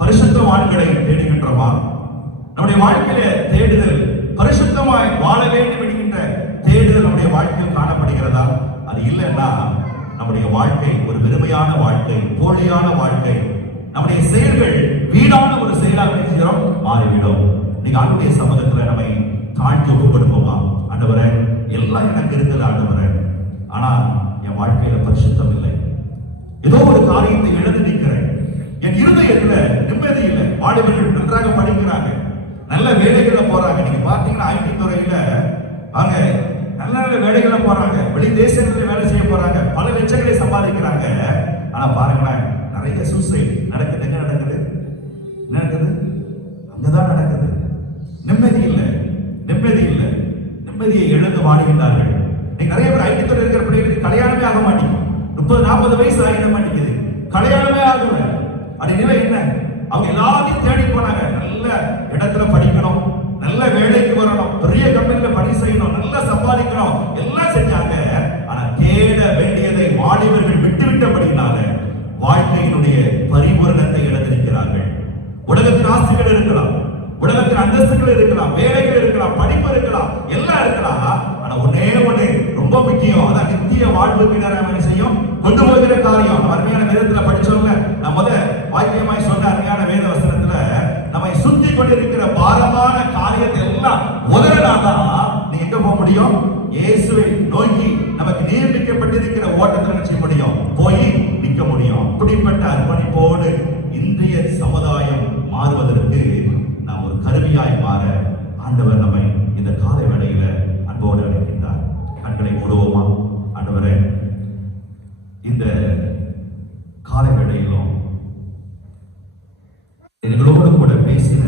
பரிசுத்தவான்களை தேடுகின்றோமா? நம்முடைய வாழ்க்கையில தேடுதல் பரிசுத்தமாய் வாழ வேண்டும் என்கின்ற தேடுதல் நம்முடைய வாழ்க்கையில் காணப்படுகிறதா? அது இல்லைன்னா நம்முடைய வாழ்க்கை ஒரு வெறுமையான வாழ்க்கை, போலியான வாழ்க்கை, நம்முடைய செயல்கள் வீணான ஒரு செயலாக மாறிவிடும். நீங்க ஆண்டுடைய சமூகத்துல நம்மை தாழ்த்தி ஒப்பு கொடுப்போமா? ஆண்டவரே, எல்லாம் எனக்கு இருக்குது ஆண்டவரே, ஆனா என் வாழ்க்கையில பரிசுத்தம் இல்லை, ஏதோ ஒரு காரியத்தை இழந்து நிற்கிறேன், என் இருதயத்துல நிம்மதி இல்லை. வாலிபர்கள் நன்றாக படிக்கிறாங்க, நல்ல வேலைகளை போறாங்க. நீங்க பாத்தீங்கன்னா ஐடி துறையில அவங்க நல்ல நல்ல வேலைகளை போறாங்க, வெளி தேசங்களில் வேலை செய்ய போறாங்க, பல லட்சங்களை சம்பாதிக்கிறாங்க. ஆனா பாருங்களேன், நிறைய சூசைட் நடக்குது. எங்க நடக்குது? நடக்குது அங்கதான் நடக்குது. நிம்மதி இல்லை, நிம்மதி இல்லை, நிம்மதியை இழந்து வாடுகின்றார்கள். இன்னைக்கு நிறைய பேர் ஐடி துறை இருக்கிற பிள்ளைகளுக்கு கல்யாணமே ஆக மாட்டேங்குது. 30-40 வயசு ஆகிட மாட்டேங்குது, கல்யாணமே ஆகல. அது நிலை என்ன? அவங்க எல்லாத்தையும் தேடி போனாங்க. நல்ல இடத்துல படிக்கணும், நல்ல வேலைக்கு வரணும், பெரிய கம்பெனில பணி செய்யணும், நல்லா சம்பாதிக்கணும், எல்லாம் செஞ்சாங்க. ஆனா தேட வேண்டியதை வாலிபர்கள் விட்டுவிட்டபடினால வாழ்க்கையினுடைய பரிபூரணத்தை இழந்திருக்கிறார்கள். உலகத்தின் ஆசைகள் இருக்கலாம், உலகத்தின் அந்தஸ்துகள் இருக்கலாம், வேலைகள் இருக்கலாம், படிப்பு இருக்கலாம், எல்லாம் இருக்கலாம். ஆனா ஒன்னே ஒண்ணு ரொம்ப முக்கியம், அதான் நித்திய வாழ்வுக்கு என்ன செய்யும் கொண்டு போகிற காரியம். அருமையான வேதத்துல படிச்சோம்ல, நம்ம வாக்கியமாய் சொன்ன அருமையான வேத வசனத்துல நம்மை சுத்தி கொண்டிருக்கிற பாரமான காரியத்தை எல்லாம் முதலாதான் நீ எங்க போக முடியும்? இயேசுவை நோக்கி நமக்கு நியமிக்கப்பட்டிருக்கிற ஓட்டத்தில் செய்ய முடியும், போய் நிற்க முடியும். அப்படிப்பட்ட அர்ப்பணிப்போடு இன்றைய சமுதாயம் மாறுவதற்கு நாம் ஒரு கருவியாய் மாற ஆண்டவர் நம்மை இந்த காலை வேளையில அன்போடு அழைக்கின்றார். கண்களை மூடுவோமா? ஆண்டவரே, இந்த காலை வேளையிலும் எங்களோடு கூட பேசின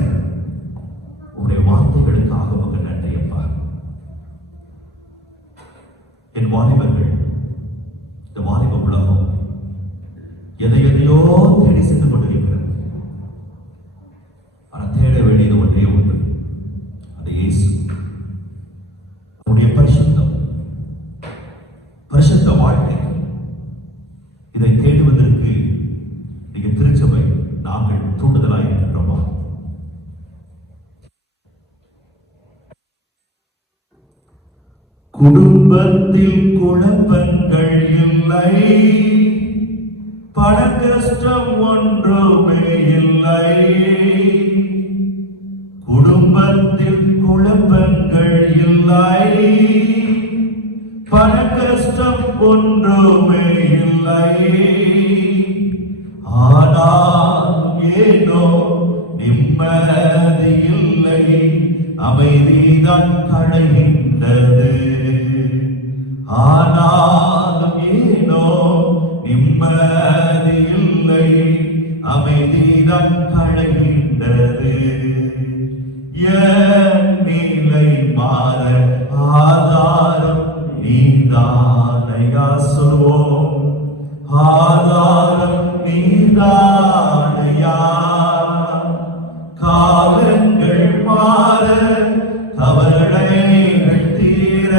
உங்களுடைய வார்த்தைகளுக்காக உங்க நன்றி அப்பா. என் வாலிபர்கள், இந்த வாலிப உலகம் எதையோ தேடி சென்று கொண்டிருக்கிறது. ஆனா தேட வேண்டியது ஒன்றே ஒன்று, அது இயேசு. அவருடைய பரிசுத்தம், பரிசுத்த வாழ்க்கை. இதை தேடுவதற்கு நீங்க திருச்சபை நாங்கள் தூண்டுதலாக இருக்கின்றோமா? குடும்பத்தில் குழப்பங்கள் இல்லை, பண கஷ்டம் ஒன்றுமே இல்லை. குடும்பத்தில் குழப்பங்கள் இல்லை, பண கஷ்டம் ஒன்றுமே இல்லை. ஆனால் ஏனோ நிம்மதி இல்லை, அமைதிதான் களைகின்றது. ஆனால் ஏனோ நிம்மதி இல்லை, அமைதிதான் களைகின்றது. என் நிலை மாற ஆதாரம் நீதானையா சொல்வோம், ஆதாரம் நீதானையா. காலங்கள் மாற கவலைகள் தீர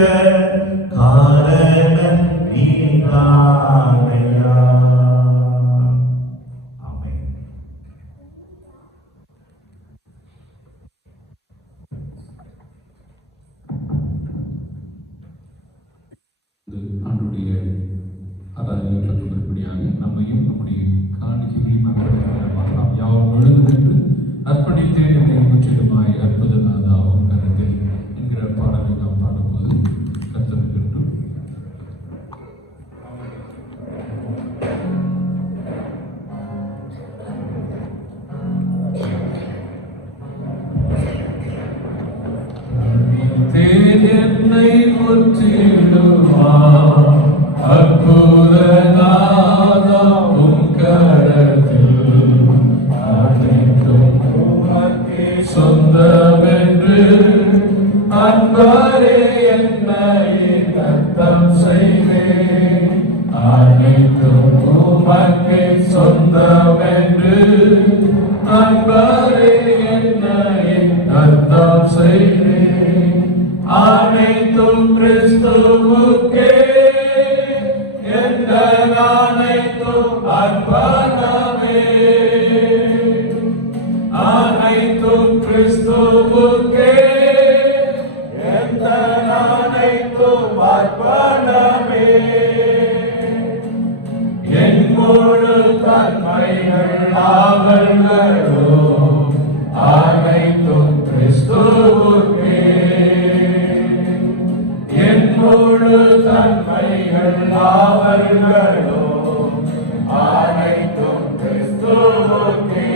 காரணம் நீதானையா. ஆமென். ஆண்டுடைய ஆராதனை பற்றும்படியாக நம்மையும் நம்முடைய காணிக்கைகளையும் நாம் யாவும் எழுதுகின்ற அர்ப்பணித்தேன் என்னை முற்றிலுமாய் அற்புதநாதாவும் கருத்தில் என்கிற பாடலை நாம் பாடும்போது கர்த்தருக்கென்று என்னை முற்றிலுமா அற்புதநாதா உம் கரத்தில் அனைத்தும் உமக்கே சொந்தமென்று அன்பரே என்னை தத்தம் செய்வேன். அனைத்தும் உமக்கே சொந்தமென்று அன்பரே என்னை தத்தம் செய்வேன். அனைத்தும் கிறிஸ்துவுக்கே என்ற அனைத்தும் அர்ப்பணமே. அனைத்தும் கிறிஸ்துவுக்கே என்ற அனைத்தும் அர்ப்பணமே. என் முழு தன்மைகள் ஆவல்களோ அனைத்தும் கிறிஸ்துவுக்கே. என் முழு தன்மைகள் ஆவல்களோ அனைத்தும் கிறிஸ்துவுக்கே.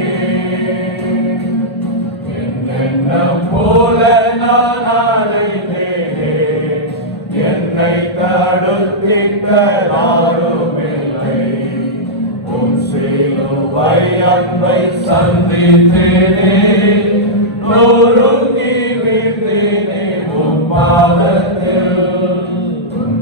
எண்ணம் போல நான் அழைத்தேன், என்னை தடுத்திட்ட யாருமில்லை. உன் சிலுவை அன்பை சந்தித்தேனே, நொறுங்கி வீழ்ந்தேனே உன் பாதத்தில். உன்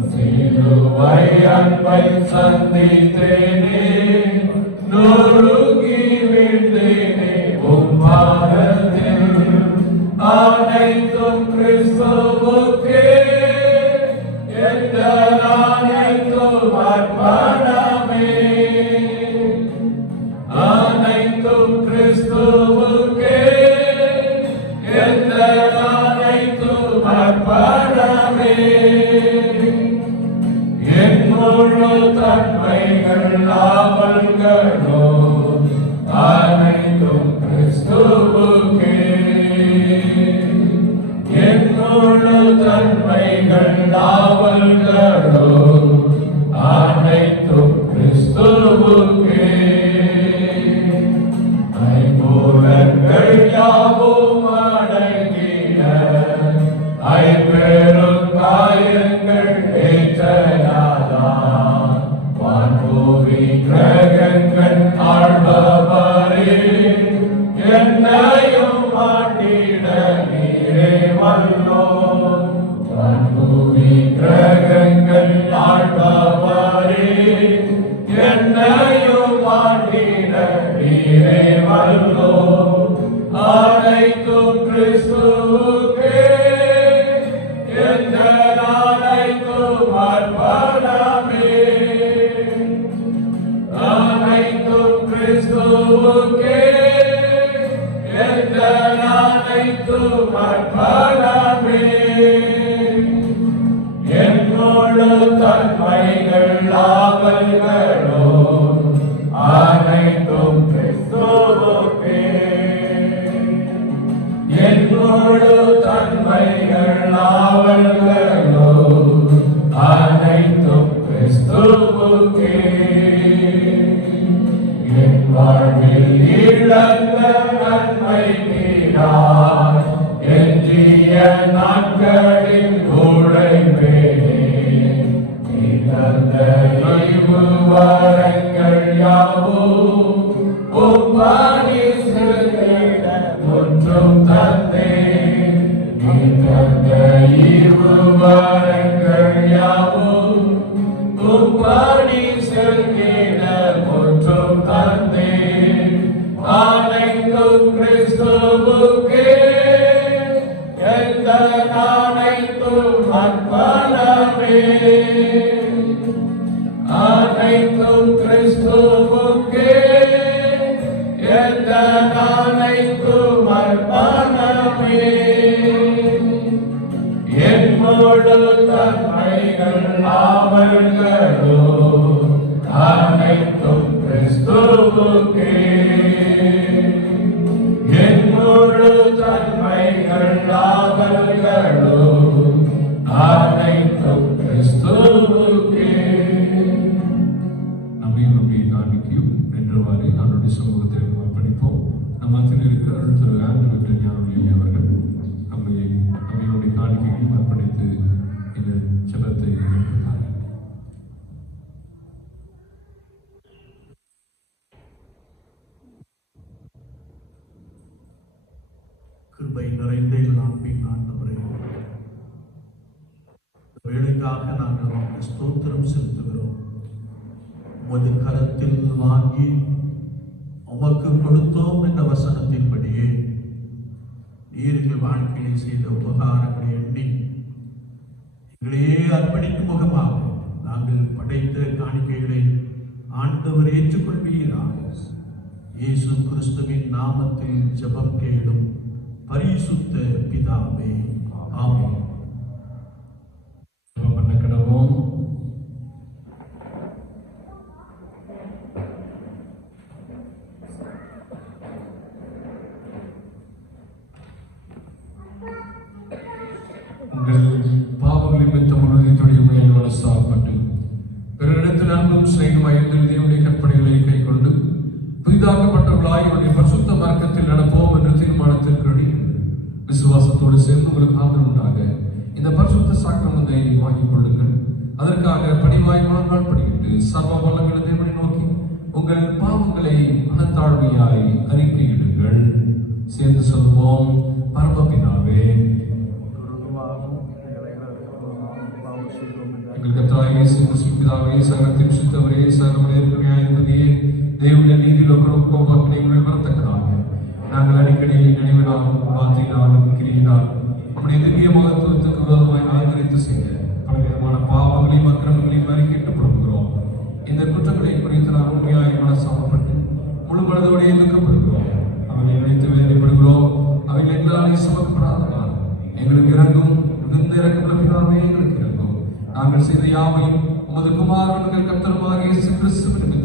லாபங்களோ அனைத்தும் கிறிஸ்துவுக்கே. என் முழு தன்மைகள் லாபங்களோ அனைத்தும் கிறிஸ்துவுக்கே. ஐம்பூலங்கள் யாவும் அடங்கிய ஐம்பெரும் காயங்கள் ஏற்றனாதான் வான்பூமி கிரகங்கள் ஆள்பவரே என்னையும் ஆண்டிட நீரே வல்லோ. வான்பூமி கிரகங்கள் ஆள்பவரே என்னையும் ஆண்டிட நீரே வல்லோ. அனைத்தும் கிறிஸ்துவுக்கே எங்கள் அனைத்தும் அர்ப்பணமே. அனைத்தும் கிறிஸ்துவுக்கே எங்கள் அனைத்தும் அர்ப்பணமே. என் முழு தன்மைகள் லாபங்களோ அனைத்தும் கிறிஸ்துவுக்கே. என் முழு தன்மைகள் லாபங்களோ அனைத்தும் கிறிஸ்துவுக்கே. என் வாழ்வில் இழந்த நன்மை நீராய் எஞ்சிய நாட்களில் உழைப்பேனே. நீ தந்த ஈவு வரங்கள் யாவும் உம்மாடி சிறுகிட முற்றும் தந்தே. நீ தந்த ஈவு வரங்கள் யாவும் உம்மாடி சிறுகிட முற்றும் தந்தே. அனைத்தும் கிறிஸ்துவுக்கே எங்கள் அனைத்தும் அர்ப்பணமே. அனைத்தும் கிறிஸ்துவுக்கே எங்கள் அனைத்தும் அர்ப்பணமே. என் முழு தன்மைகள் ஆவல்களோ அனைத்தும் கிறிஸ்துவுக்கே. என் முழு தன்மைகள் ஆவல்களோ அனைத்தும் கிறிஸ்துவுக்கே. நம்மையும் நம்முடைய காணிக்கையும் நின்றவாறு அவருடைய சமூகத்தில் அர்ப்பணிப்போம். நம் மத்தியில் இருக்கிற அருள் திரு ஆண்டவர் ஞானொலி அவர்கள் நம்மளுடைய காணிக்கையும் அர்ப்பணித்து இந்த ஜெபத்தை ஏற்படுத்தார்கள். கிருபை நிறைந்த அன்பின் ஆண்டவரே, வேலைக்காக நாங்கள் உமக்கு ஸ்தோத்திரம் செலுத்துகிறோம். உமது கரத்தில் வாங்கி உமக்கு கொடுத்தோம் என்ற வசனத்தின்படியே நீர் எங்கள் வாழ்க்கையை செய்த உபகாரங்களை எண்ணி எங்களையே அர்ப்பணிக்கும் முகமாக நாங்கள் படைத்த காணிக்கைகளை ஆண்டவர் ஏற்றுக்கொள்வீராக. இயேசு கிறிஸ்துவின் நாமத்தில் ஜெபம் கேளும் பரிசுத்த பிதாவே, ஆமென். ஜெபம் பண்ண கடவோம். உங்கள் பாவங்களை பெற்ற முழுவதுடைய மேல் மனசாகப்பட்டு பிறரிடத்தில் அன்பும் சிநேகமாய் தேவனுடைய கற்பனைகளை கை கொண்டு புதிதாக்கப்பட்டவர்களாய் அவருடைய பரிசுத்த மார்க்கத்தில் நடப்போம் என்ற தீர்மானத்திற்கு விசுவாசத்தோடு சேர்ந்து உங்களுக்கு ஆதரவு உண்டாக இந்த பரிசுத்த சாக்கிரமத்தை வாங்கிக் கொள்ளுங்கள். அதற்காக பணிவாய் மனநாள் படிக்கிட்டு சர்வ வல்லமையுள்ள தேவனை நோக்கி உங்கள் பாவங்களை மனத்தாழ்மையாய் அறிக்கையிடுங்கள். சேர்ந்து சொல்வோம். பரமபிதாவே, எங்கள் கர்த்தராகிய இயேசு கிறிஸ்து பிதாவே, சகலத்தின் சுத்தவரே, சகலமனிதருக்கு நியாயாதிபதியே, தேவனுடைய நீதியிலும் கோபக்கணைகள் வரத்தக்கதாக நாங்கள் அடிக்கடி நினைவினாலும் வார்த்தையினாலும் கிரியினால் நம்முடைய திவ்ய மகத்துவத்துக்கு விரோதமாய் ஆதரித்து செய்ய பலவிதமான பாவங்களையும் அக்கிரமங்களையும் அறிக்கையிட்டு புறப்படுகிறோம். இந்த குற்றங்களை குறித்து நாம் உண்மையாய் மனசாமப்பட்டு முழு மனதோடையே துக்கப்படுகிறோம். அவைகளை நினைத்து வேதனைப்படுகிறோம். அவைகள் எங்களாலே சுமக்கப்படாதவாறு எங்களுக்கு இறங்கும். மிகுந்த இறக்கமுள்ள பிதாவே, எங்களுக்கு இறங்கும். நாங்கள் செய்த யாவையும் உமது குமாரன் கர்த்தருமாகிய இயேசு கிறிஸ்துவின்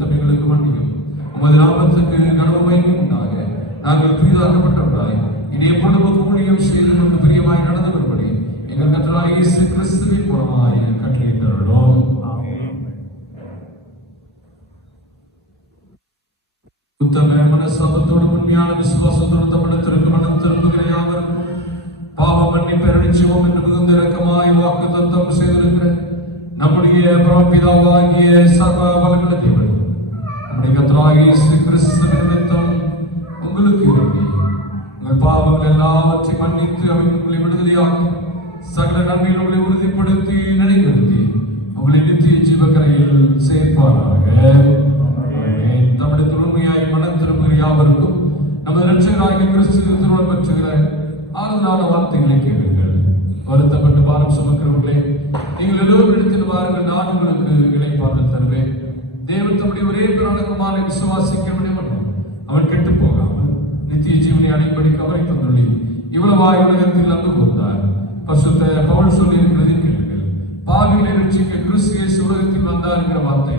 நாங்கள் புதிதாக்கப்பட்டவர்களாய் இனி எப்பொழுதும் ஊழியம் செய்து நமக்கு பிரியமாய் நடந்து வரும்படி எங்கள் கர்த்தராகிய இயேசு கிறிஸ்துவின் மூலமாய் கட்டளையிட்டுள்ளோம். உத்தம மனசாபத்தோடு உண்மையான விசுவாசத்தோடு தமிழத்திற்கு மனம் திரும்புகிற யாவருக்கும் பாவ மன்னிப்பு அருளிச்சுவோம் என்று மிகுந்த இரக்கமாய் வாக்கு தத்தம் செய்திருக்கிற நம்முடைய பரமபிதாவாகிய சர்வ வல்லமையுள்ள தேவன் நம்முடைய கர்த்தராகிய இயேசு கிறிஸ்துவின் நிமித்தம் உங்களுக்கு இறங்கி உங்கள் பாவங்கள் எல்லாவற்றையும் மன்னித்து உங்களை விடுதலையாகி சகல நன்மையில் உங்களை உறுதிப்படுத்தி நிலைநிறுத்தி உங்களை நித்திய ஜீவக்கரையில் சேர்ப்பாராக. நம்முடைய தொழுமையாய் மனம் திரும்புகிற யாவருக்கும் நமது இரட்சகராகிய கிறிஸ்து திருமணம் பெற்றுகிற ஆறுதலான வார்த்தைகளை கேளுங்கள். வருத்தப்பட்டு பாரம் சுமக்கிறவர்களே, நீங்கள் எல்லோரும் இடத்தில் வாருங்கள், நான் உங்களுக்கு இளைப்பாறுதல் தருவேன். தேவன் தம்முடைய ஒரே பிரான குமாரனை விசுவாசிக்கிறவனே மட்டும் அவன் கெட்டு போகாமல் நித்திய ஜீவனை அடைபடிக்கு அவரை தந்துள்ளி இவ்வளவாய் உலகத்தில் அன்பு கூர்ந்தார். பரிசுத்த பவுல் சொல்லி இருக்கிறதை கேளுங்கள். பாவிகளை ரட்சிக்க கிறிஸ்து இயேசு உலகத்தில் வந்தார் என்கிற வார்த்தை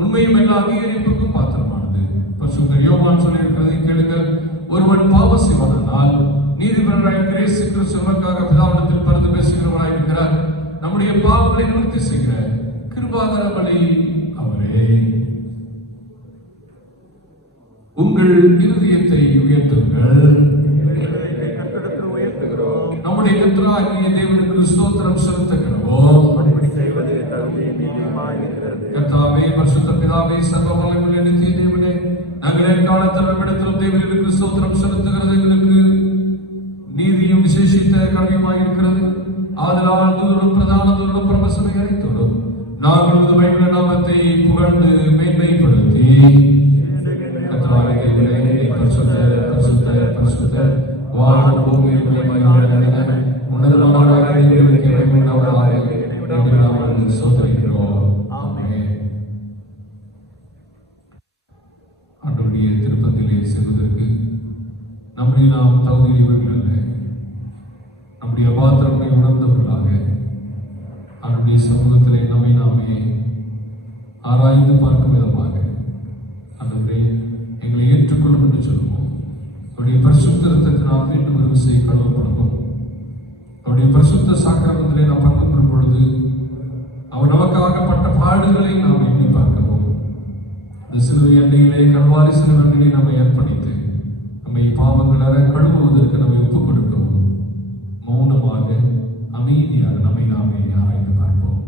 உண்மையும் எல்லா அங்கீகரிப்புக்கும் பாத்திரமானது. பரிசுத்த யோவான் சொல்லி இருக்கிறதை கேளுங்கள். ஒருவன் பாவம் செய்வானால் நீதிபதியாகிய இயேசு கிறிஸ்து நமக்காக பிதாவிடத்தில் பரிந்து பேசுகிறவராய் இருக்கிறார். நம்முடைய பாவங்களை நிவர்த்தி செய்கிற கிருபாகர பலி அவரே. உங்கள் இருதயத்தை உயர்த்துங்கள். நம்முடைய கர்த்தராகிய தேவனுக்கு ஸ்தோத்திரம் செலுத்துகிறோம். கர்த்தாவே, பரிசுத்த பிதாவே, சர்வ வல்லமையுள்ள நித்திய தேவனே, நாங்கள் எக்காலத்தில் நம்மிடத்திலும் தேவனுக்கு ஸ்தோத்திரம் செலுத்துகிறது எங்களுக்கு நீதியும் விசேஷித்த கடமையுமாய் இருக்கிறது. ஆதலால் தூதரும் பிரதான தூதரும் பிரபசனை அளித்தோடும் நாங்கள் பைபிள நாமத்தை புகழ்ந்து மேன்மைப்படுத்தி கர்த்தராகிய தேவனே, பரிசுத்த பரிசுத்த பரிசுத்த வானம் பூமியில் உன்னதமான தேவனுக்கு இறைவனாக எங்கள் நாமத்தை ஸ்தோத்திரிக்கிறோம். ஆமென். ஆண்டவருடைய திருப்பத்திலே செல்வதற்கு நம்மை நாம் தகுதியுள்ளவர்கள் அல்ல. நம்முடைய பாத்திரங்களை உணர்ந்தவர்களாக அவருடைய சமூகத்திலே நம்மை நாமே ஆராய்ந்து பார்க்கும் விதமாக ஆண்டவரே எங்களை ஏற்றுக்கொள்ளும் என்று சொல்லுவோம். அவருடைய பரிசுத்த இரத்தத்தினால் மீண்டும் ஒரு விசை கழுவப்படுவோம். அவருடைய பரிசுத்த சாக்கிரமத்திலே நாம் பங்கு பெறும் பொழுது அவர் நமக்காகப்பட்ட பாடுகளை நாம் எண்ணி பார்க்கவும் இந்த சிலுவை எண்ணெயிலே கல்வாரி சிலுவைகளை நம்மை அர்ப்பணித்து நம்மை பாவங்கள் அற கழுவுவதற்கு நம்மை ஒப்புக் கொடுக்கவும் மௌனமாக அமைதியாக நம்மை நாமே ஆராய்ந்து பார்ப்போம்.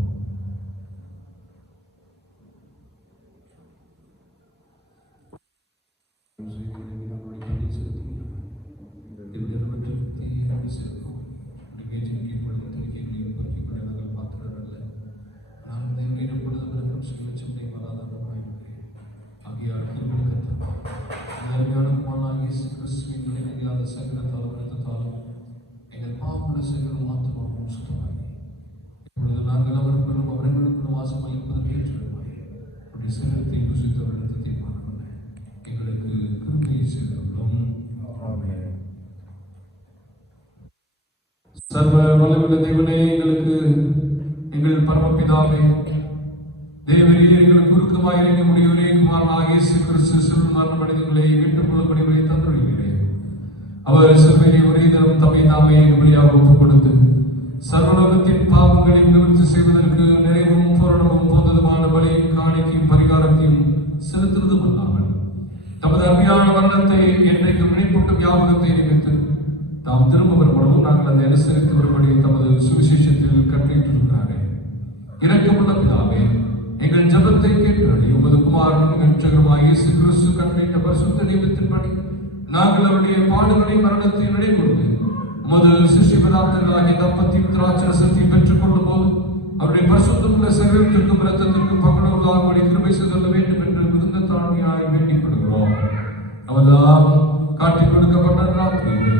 சர்வ வல்லமையுள்ள தேவனே, எங்களுக்கு எங்கள் பரமபிதாவே, தேவரே, எங்களுக்கு குறுக்கமாய் இறங்கி முடியவரே, குமாரனாகிய இயேசு கிறிஸ்து சிலுவையில் மரணம் அடைந்தவர்களை மீட்டுக்கொள்ளும்படி தந்துள்ளீரே. அவர் சிலுவையிலே ஒரே தரம் தம்மை தாமே பலியாக ஒப்புக் கொடுத்து சர்வலோகத்தின் பாவங்களை நிவர்த்தி செய்வதற்கு நிறைவும் பூரணமும் போந்ததுமான பலியும் காணிக்கையும் பரிகாரத்தையும் செலுத்துவதும் அல்லாமல் தமது அருமையான மரணத்தை என்றைக்கும் நினைப்பூட்டும் ஞாபகத்தை நினைத்து தாம் திரும்ப வரும்பொழுதும் நாங்கள் அதை அனுசரித்து வரும்படி தமது சுவிசேஷத்தில் கட்டளையிட்டிருக்கிறார்கள். இரக்கமுள்ள பிதாவே, எங்கள் ஜெபத்தை கேட்கிறபடி உமது குமாரன் இரட்சகருமாகிய இயேசு கிறிஸ்து கட்டளையிட்ட பரிசுத்த நியமத்தின்படி நாங்கள் அவருடைய பாடுகளை மரணத்தை நினைவுகூர்ந்து உமது சிஷ்ய பதார்த்தங்களாகிய தப்பத்தையும் திராட்சரசத்தையும் பெற்றுக் கொள்ளும் போது அவருடைய பரிசுத்தமுள்ள சரீரத்திற்கும் இரத்தத்திற்கும் பகடவர்களாக கிருபை செய்தல்ல வேண்டும் என்று மிகுந்த தாழ்மையாய் வேண்டிக் கொள்கிறோம். அவர்தான் காட்டிக் கொடுக்கப்பட்ட ராத்திரியிலே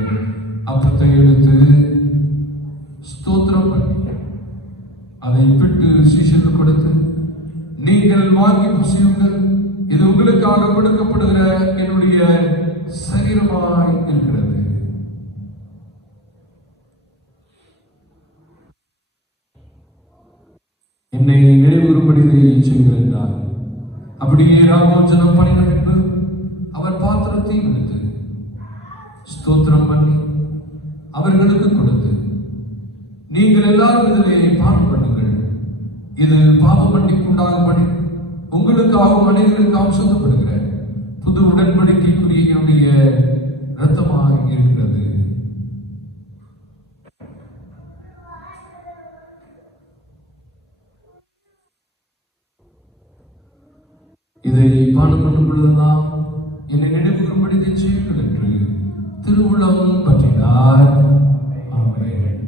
அப்பத்தை எடுத்து ஸ்தோத்திரம் பண்ணி அதை பிட்டு சீஷனுக்கு கொடுத்து, நீங்கள் வாங்கி புசியுங்கள், இது உங்களுக்காக கொடுக்கப்படுகிற என்னுடைய சரீரமாய் இருக்கிறது. என்னை நினைவுறும்படி செய்யுங்கள் என்றார். அப்படியே ராமாஞ்சனம் பண்ணின பின்பு அவர் பாத்திரத்தையும் எடுத்து ஸ்தோத்திரம் பண்ணி அவர்களுக்கு கொடுத்து, நீங்கள் எல்லாரும் இதிலே பானம் பண்ணுங்கள், இது பாவ மன்னிப்புண்டாகும்படி உங்களுக்காகவும் அனைவருக்காகவும் சொல்லப்படுகிற புது உடன்படிக்கைக்குரிய என்னுடைய இரத்தமாக இருக்கிறது. இதை பானம் பண்ணும் பொழுதெல்லாம் என்னை நினைவுறும்படி செய்யுங்கள் என்று திருவுளம் பற்றினார். ஆமென்.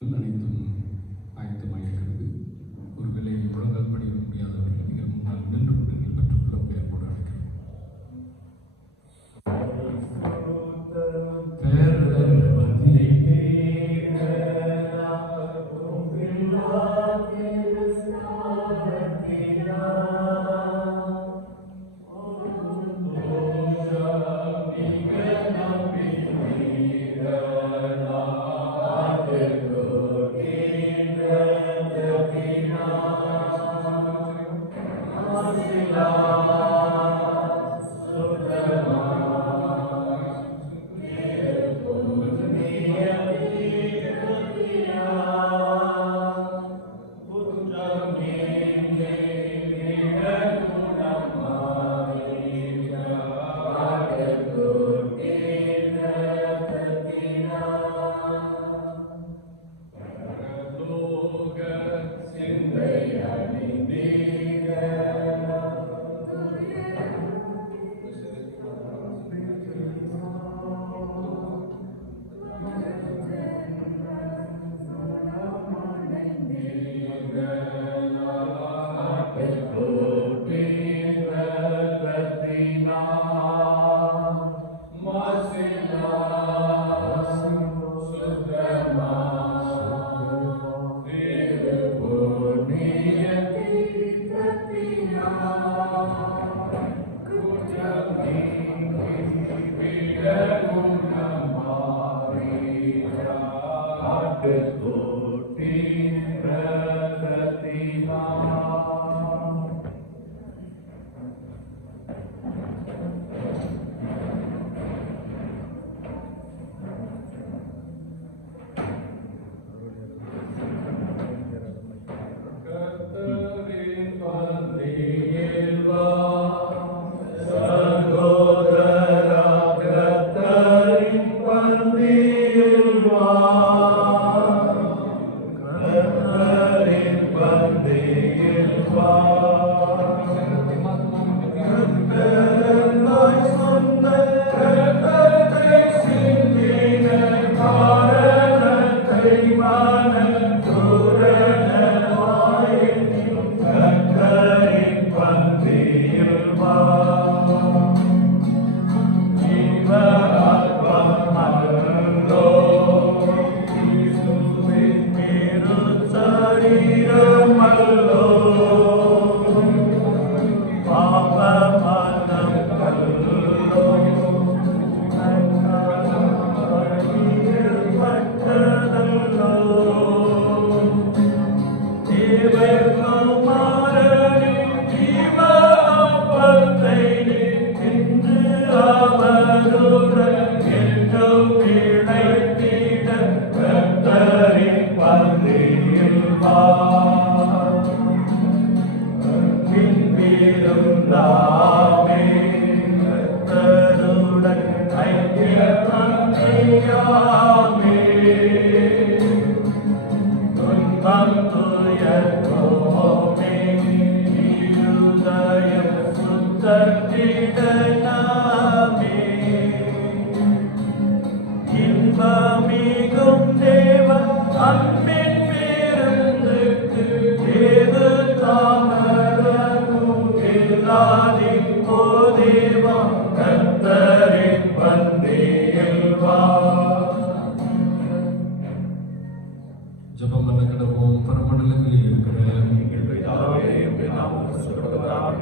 அனைத்தும் ஆயத்தமாயிருக்கிறது. ஒருவேளை முழங்கால் படிக்க முடியாதவர்கள் நீங்கள் முன்னால் நின்று கொண்டு நீங்கள் பெற்றுக்கொள்ள பெயர் கூட அழைக்கிறேன். Santidana me அன்பின் பேருந்துக்கு ஏது தாமதமும் இல்லாதிப்போ தேவா கர்த்தரின் பந்தியில் வா. ஜெபம் பண்ண கடவோம். பரமண்டலங்களில் இருக்கிற எங்கள் பிதாவே, உம்முடைய நாமம் பரிசுத்தப்படுவதாக.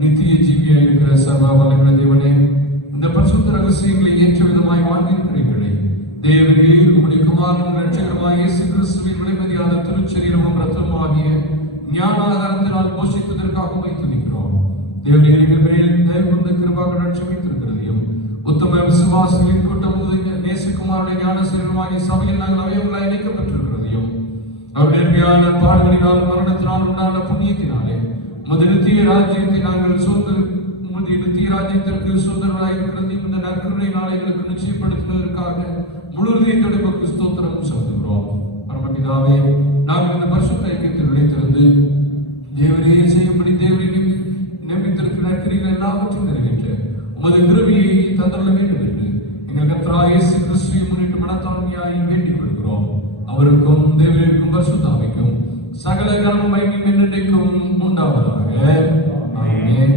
நித்திய ஜீவியாய் இருக்கிற சர்வ வல்லமையுள்ள தேவனே, இந்த பரிசுத்த ரகசியங்களை ஏற்ற விதமாய் வாழ்ந்திருக்கிறீர்களே. தேவனே, உம்முடைய குமாரனும் இரட்சகருமாகிய இயேசு கிறிஸ்துவின் விலைமதியான திருச்சரீரமும் இரத்தமும் ஆகிய ஞானாகாரத்தினால் போஷிப்பதற்காக வைத்திருக்கிறோம். தேவனே, எங்கள் மேல் தயவுள்ள கிருபாக ரட்சித்திருக்கிறதையும் உத்தம விசுவாசிகளின் கூட்டம் நேசகுமாருடைய ஞான சரீரமாகிய சபையில் நாங்கள் அவயவங்களாய் இணைக்கப்பட்டிருக்கிறதையும் அவர் நேர்மையான பாடுகளினால் மரணத்தினால் உண்டான புண்ணியத்தினாலே உமது நித்திய ராஜ்யத்தை நாங்கள் உமது நித்திய ராஜ்யத்திற்கு சொந்தங்களாய் இருக்கிறதையும் இந்த நற்கருணை நாளைகளுக்கு நிச்சயப்படுத்துவதற்காக முழு இதயத்தோடு உமக்கு ஸ்தோத்திரம் செலுத்துகிறோம். பரமபிதாவே, நாங்கள் இந்த பரிசுத்த ஐக்கியத்தில் நிலைத்திருந்து தேவரே செய்யும்படி தேவரை நியமித்திருக்கிற நற்கிரிகள் எல்லாவற்றையும் நிறைவேற்ற உமது கிருபையை தந்துள்ள வேண்டும் என்று எங்கள் கர்த்தராகிய இயேசு கிறிஸ்துவை முன்னிட்டு மனத்தாழ்மையாய் வேண்டிக் கொள்கிறோம். அவருக்கும் தேவருக்கும் பரிசுத்தாவிக்கும் சகல கனமும் மகிமையும் என்றென்றைக்கும் உண்டாவதாக. ஆமென்.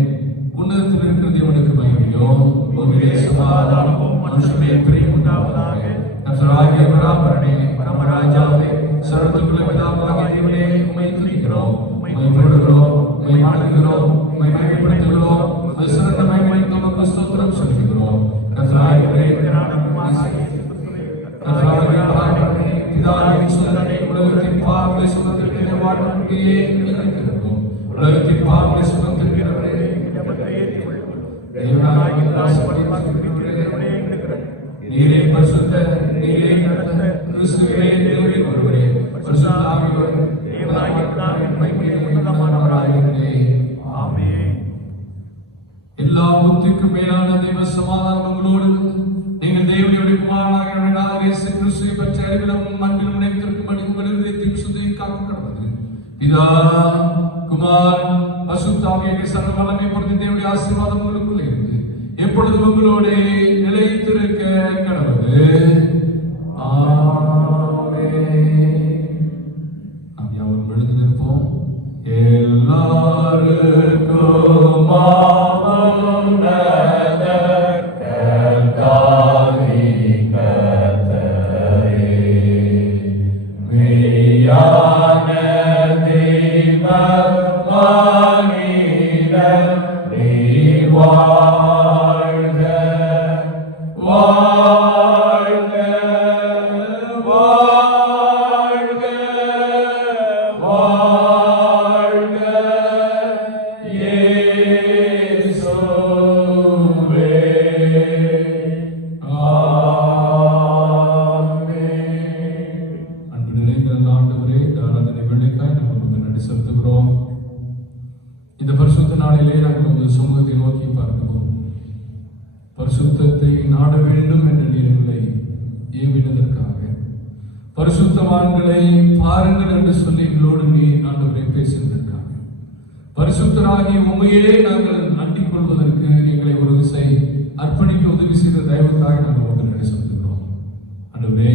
உன்னதத்தில் இருக்கிற தேவனுக்கு மகிமையும் பூமியிலே சமாதானமும் மனுஷமே பிரியம் உண்டாவதாக. கர்த்தராகிய பராபரனே, பரமராஜாவே, சர்வத்துக்குள்ள பிதாவாகிய தேவனே, உம்மை துதிக்கிறோம், உம்மை புகழுகிறோம், உம்மை வாழ்த்துகிறோம், உம்மை மகிமைப்படுத்துகிறோம். சிறந்த மகிமை உமக்கு ஸ்தோத்திரம் செலுத்துகிறோம். கர்த்தராகிய பிதாவின் சுதனே, உலகத்தின் பாவங்களை சுமந்திருக்கிற வாழ்க்கையே இருக்கிறோம். உலகத்தின் பாவங்களை சுமந்திருக்கிறவரே, நீரே பரிசுத்த, நீரே கடந்த கிறிஸ்துவே, நீரே ஒருவரே பரிசுத்த ஆவியோடு ஆமென். எல்லா புத்திக்கும் மேலான தெய்வ சமாதானம் உங்களோடு நீங்கள் தேவனுடைய குமாரனாகிய இயேசு கிறிஸ்துவை பற்றி அறிவிலும் அன்பிலும் நினைத்திருக்கும்படி உங்கள் இதயத்தையும் சுத்தியும் காக்க கடவுது. பிதா, குமார், பரிசுத்த ஆவியாகிய சர்வ வல்லமை பொருந்திய தேவனுடைய ஆசீர்வாதம் உங்களுக்குள்ளே இருந்து எப்பொழுதும் உங்களோடு நிலைத்திருக்க கடவுது. எழுந்து நிற்போம். எல்லாருக்கும் இந்த பரிசுத்த நாளிலே நாங்கள் உங்கள் சமூகத்தை நோக்கி பார்க்கிறோம். பரிசுத்தத்தை நாட வேண்டும் என்ற நீர்களை ஏவினதற்காக பரிசுத்தவான்களை பாருங்கள் என்று சொல்லி எங்களோடு நீ ஆண்டவரை பேசினதற்காக பரிசுத்தராகிய உண்மையே நாங்கள் அண்டிக் கொள்வதற்கு எங்களை ஒரு விசை அர்ப்பணிக்க உதவி செய்த தயவுக்காக நாங்கள் உங்களை செலுத்துகிறோம். ஆண்டவரே,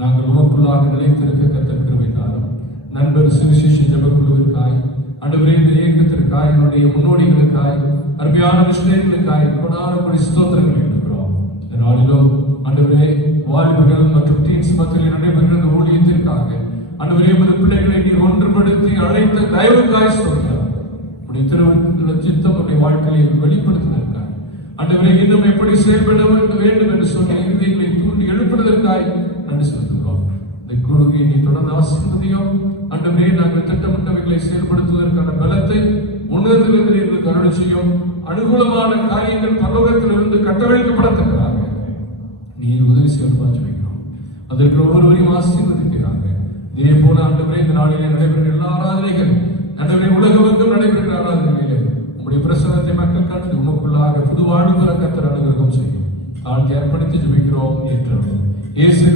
நாங்கள் உமக்குள்ளாக நிலைத்திருக்க கர்த்தர் கிருபை தாரும். நண்பர் சுவிசேஷ ஜெபக்குழுவிற்காய் ஆண்டவரே, இந்த இயக்கத்திற்காய் என்னுடைய முன்னோடிகளுக்காய் அருமையான விஷயங்களுக்காய் கொடான ஸ்தோத்திரங்கள் எடுக்கிறோம். இந்த நாளிலும் ஆண்டவரே, வாலிபர்கள் மற்றும் டீன்ஸ் மத்தியில் நடைபெறுகிற ஊழியத்திற்காக ஆண்டவரே, உமது பிள்ளைகளை நீர் ஒன்றுபடுத்தி அழைத்த தயவுக்காய் ஸ்தோத்திரம். உடைய திருவிழா சித்தம் உடைய வாழ்க்கையை வெளிப்படுத்தினதற்காக ஆண்டவரே, இன்னும் எப்படி செயல்பட வேண்டும் என்று சொன்ன இறுதிகளை தூண்டி எழுப்புவதற்காய் நன்றி செலுத்துகிறோம். இந்த குழுவை நீ தொடர்ந்து ஆசீர்வதியும். ஆண்டவரே, நாங்கள் திட்டமிட்டவைகளை செயல்படுத்துவதற்கான பலத்தை உன்னதத்திலிருந்து எங்களுக்கு அருள் செய்யும். அனுகூலமான காரியங்கள் பரலோகத்திலிருந்து கட்டளைக்கப்படத்தக்கதாக நீர் உதவி செய்ய வைக்கிறோம். அதற்கு ஒவ்வொருவரையும் ஆசீர்வதிக்கிறாங்க. இதே போல ஆண்டவரே, இந்த நாளிலே நடைபெறுகிற எல்லா ஆராதனைகள் ஆண்டவரே, உலகமெங்கும் நடைபெறுகிற ஆராதனைகளிலே உங்களுடைய பிரசன்னத்தை மக்கள் கண்டு உமக்குள்ளாக புது வாழ்வு பெற கர்த்தர் அனுகிரகம் செய்யும். தாழ்த்தி அர்ப்பணித்து ஜெபிக்கிறோம். ஏற்றோம் இயேசு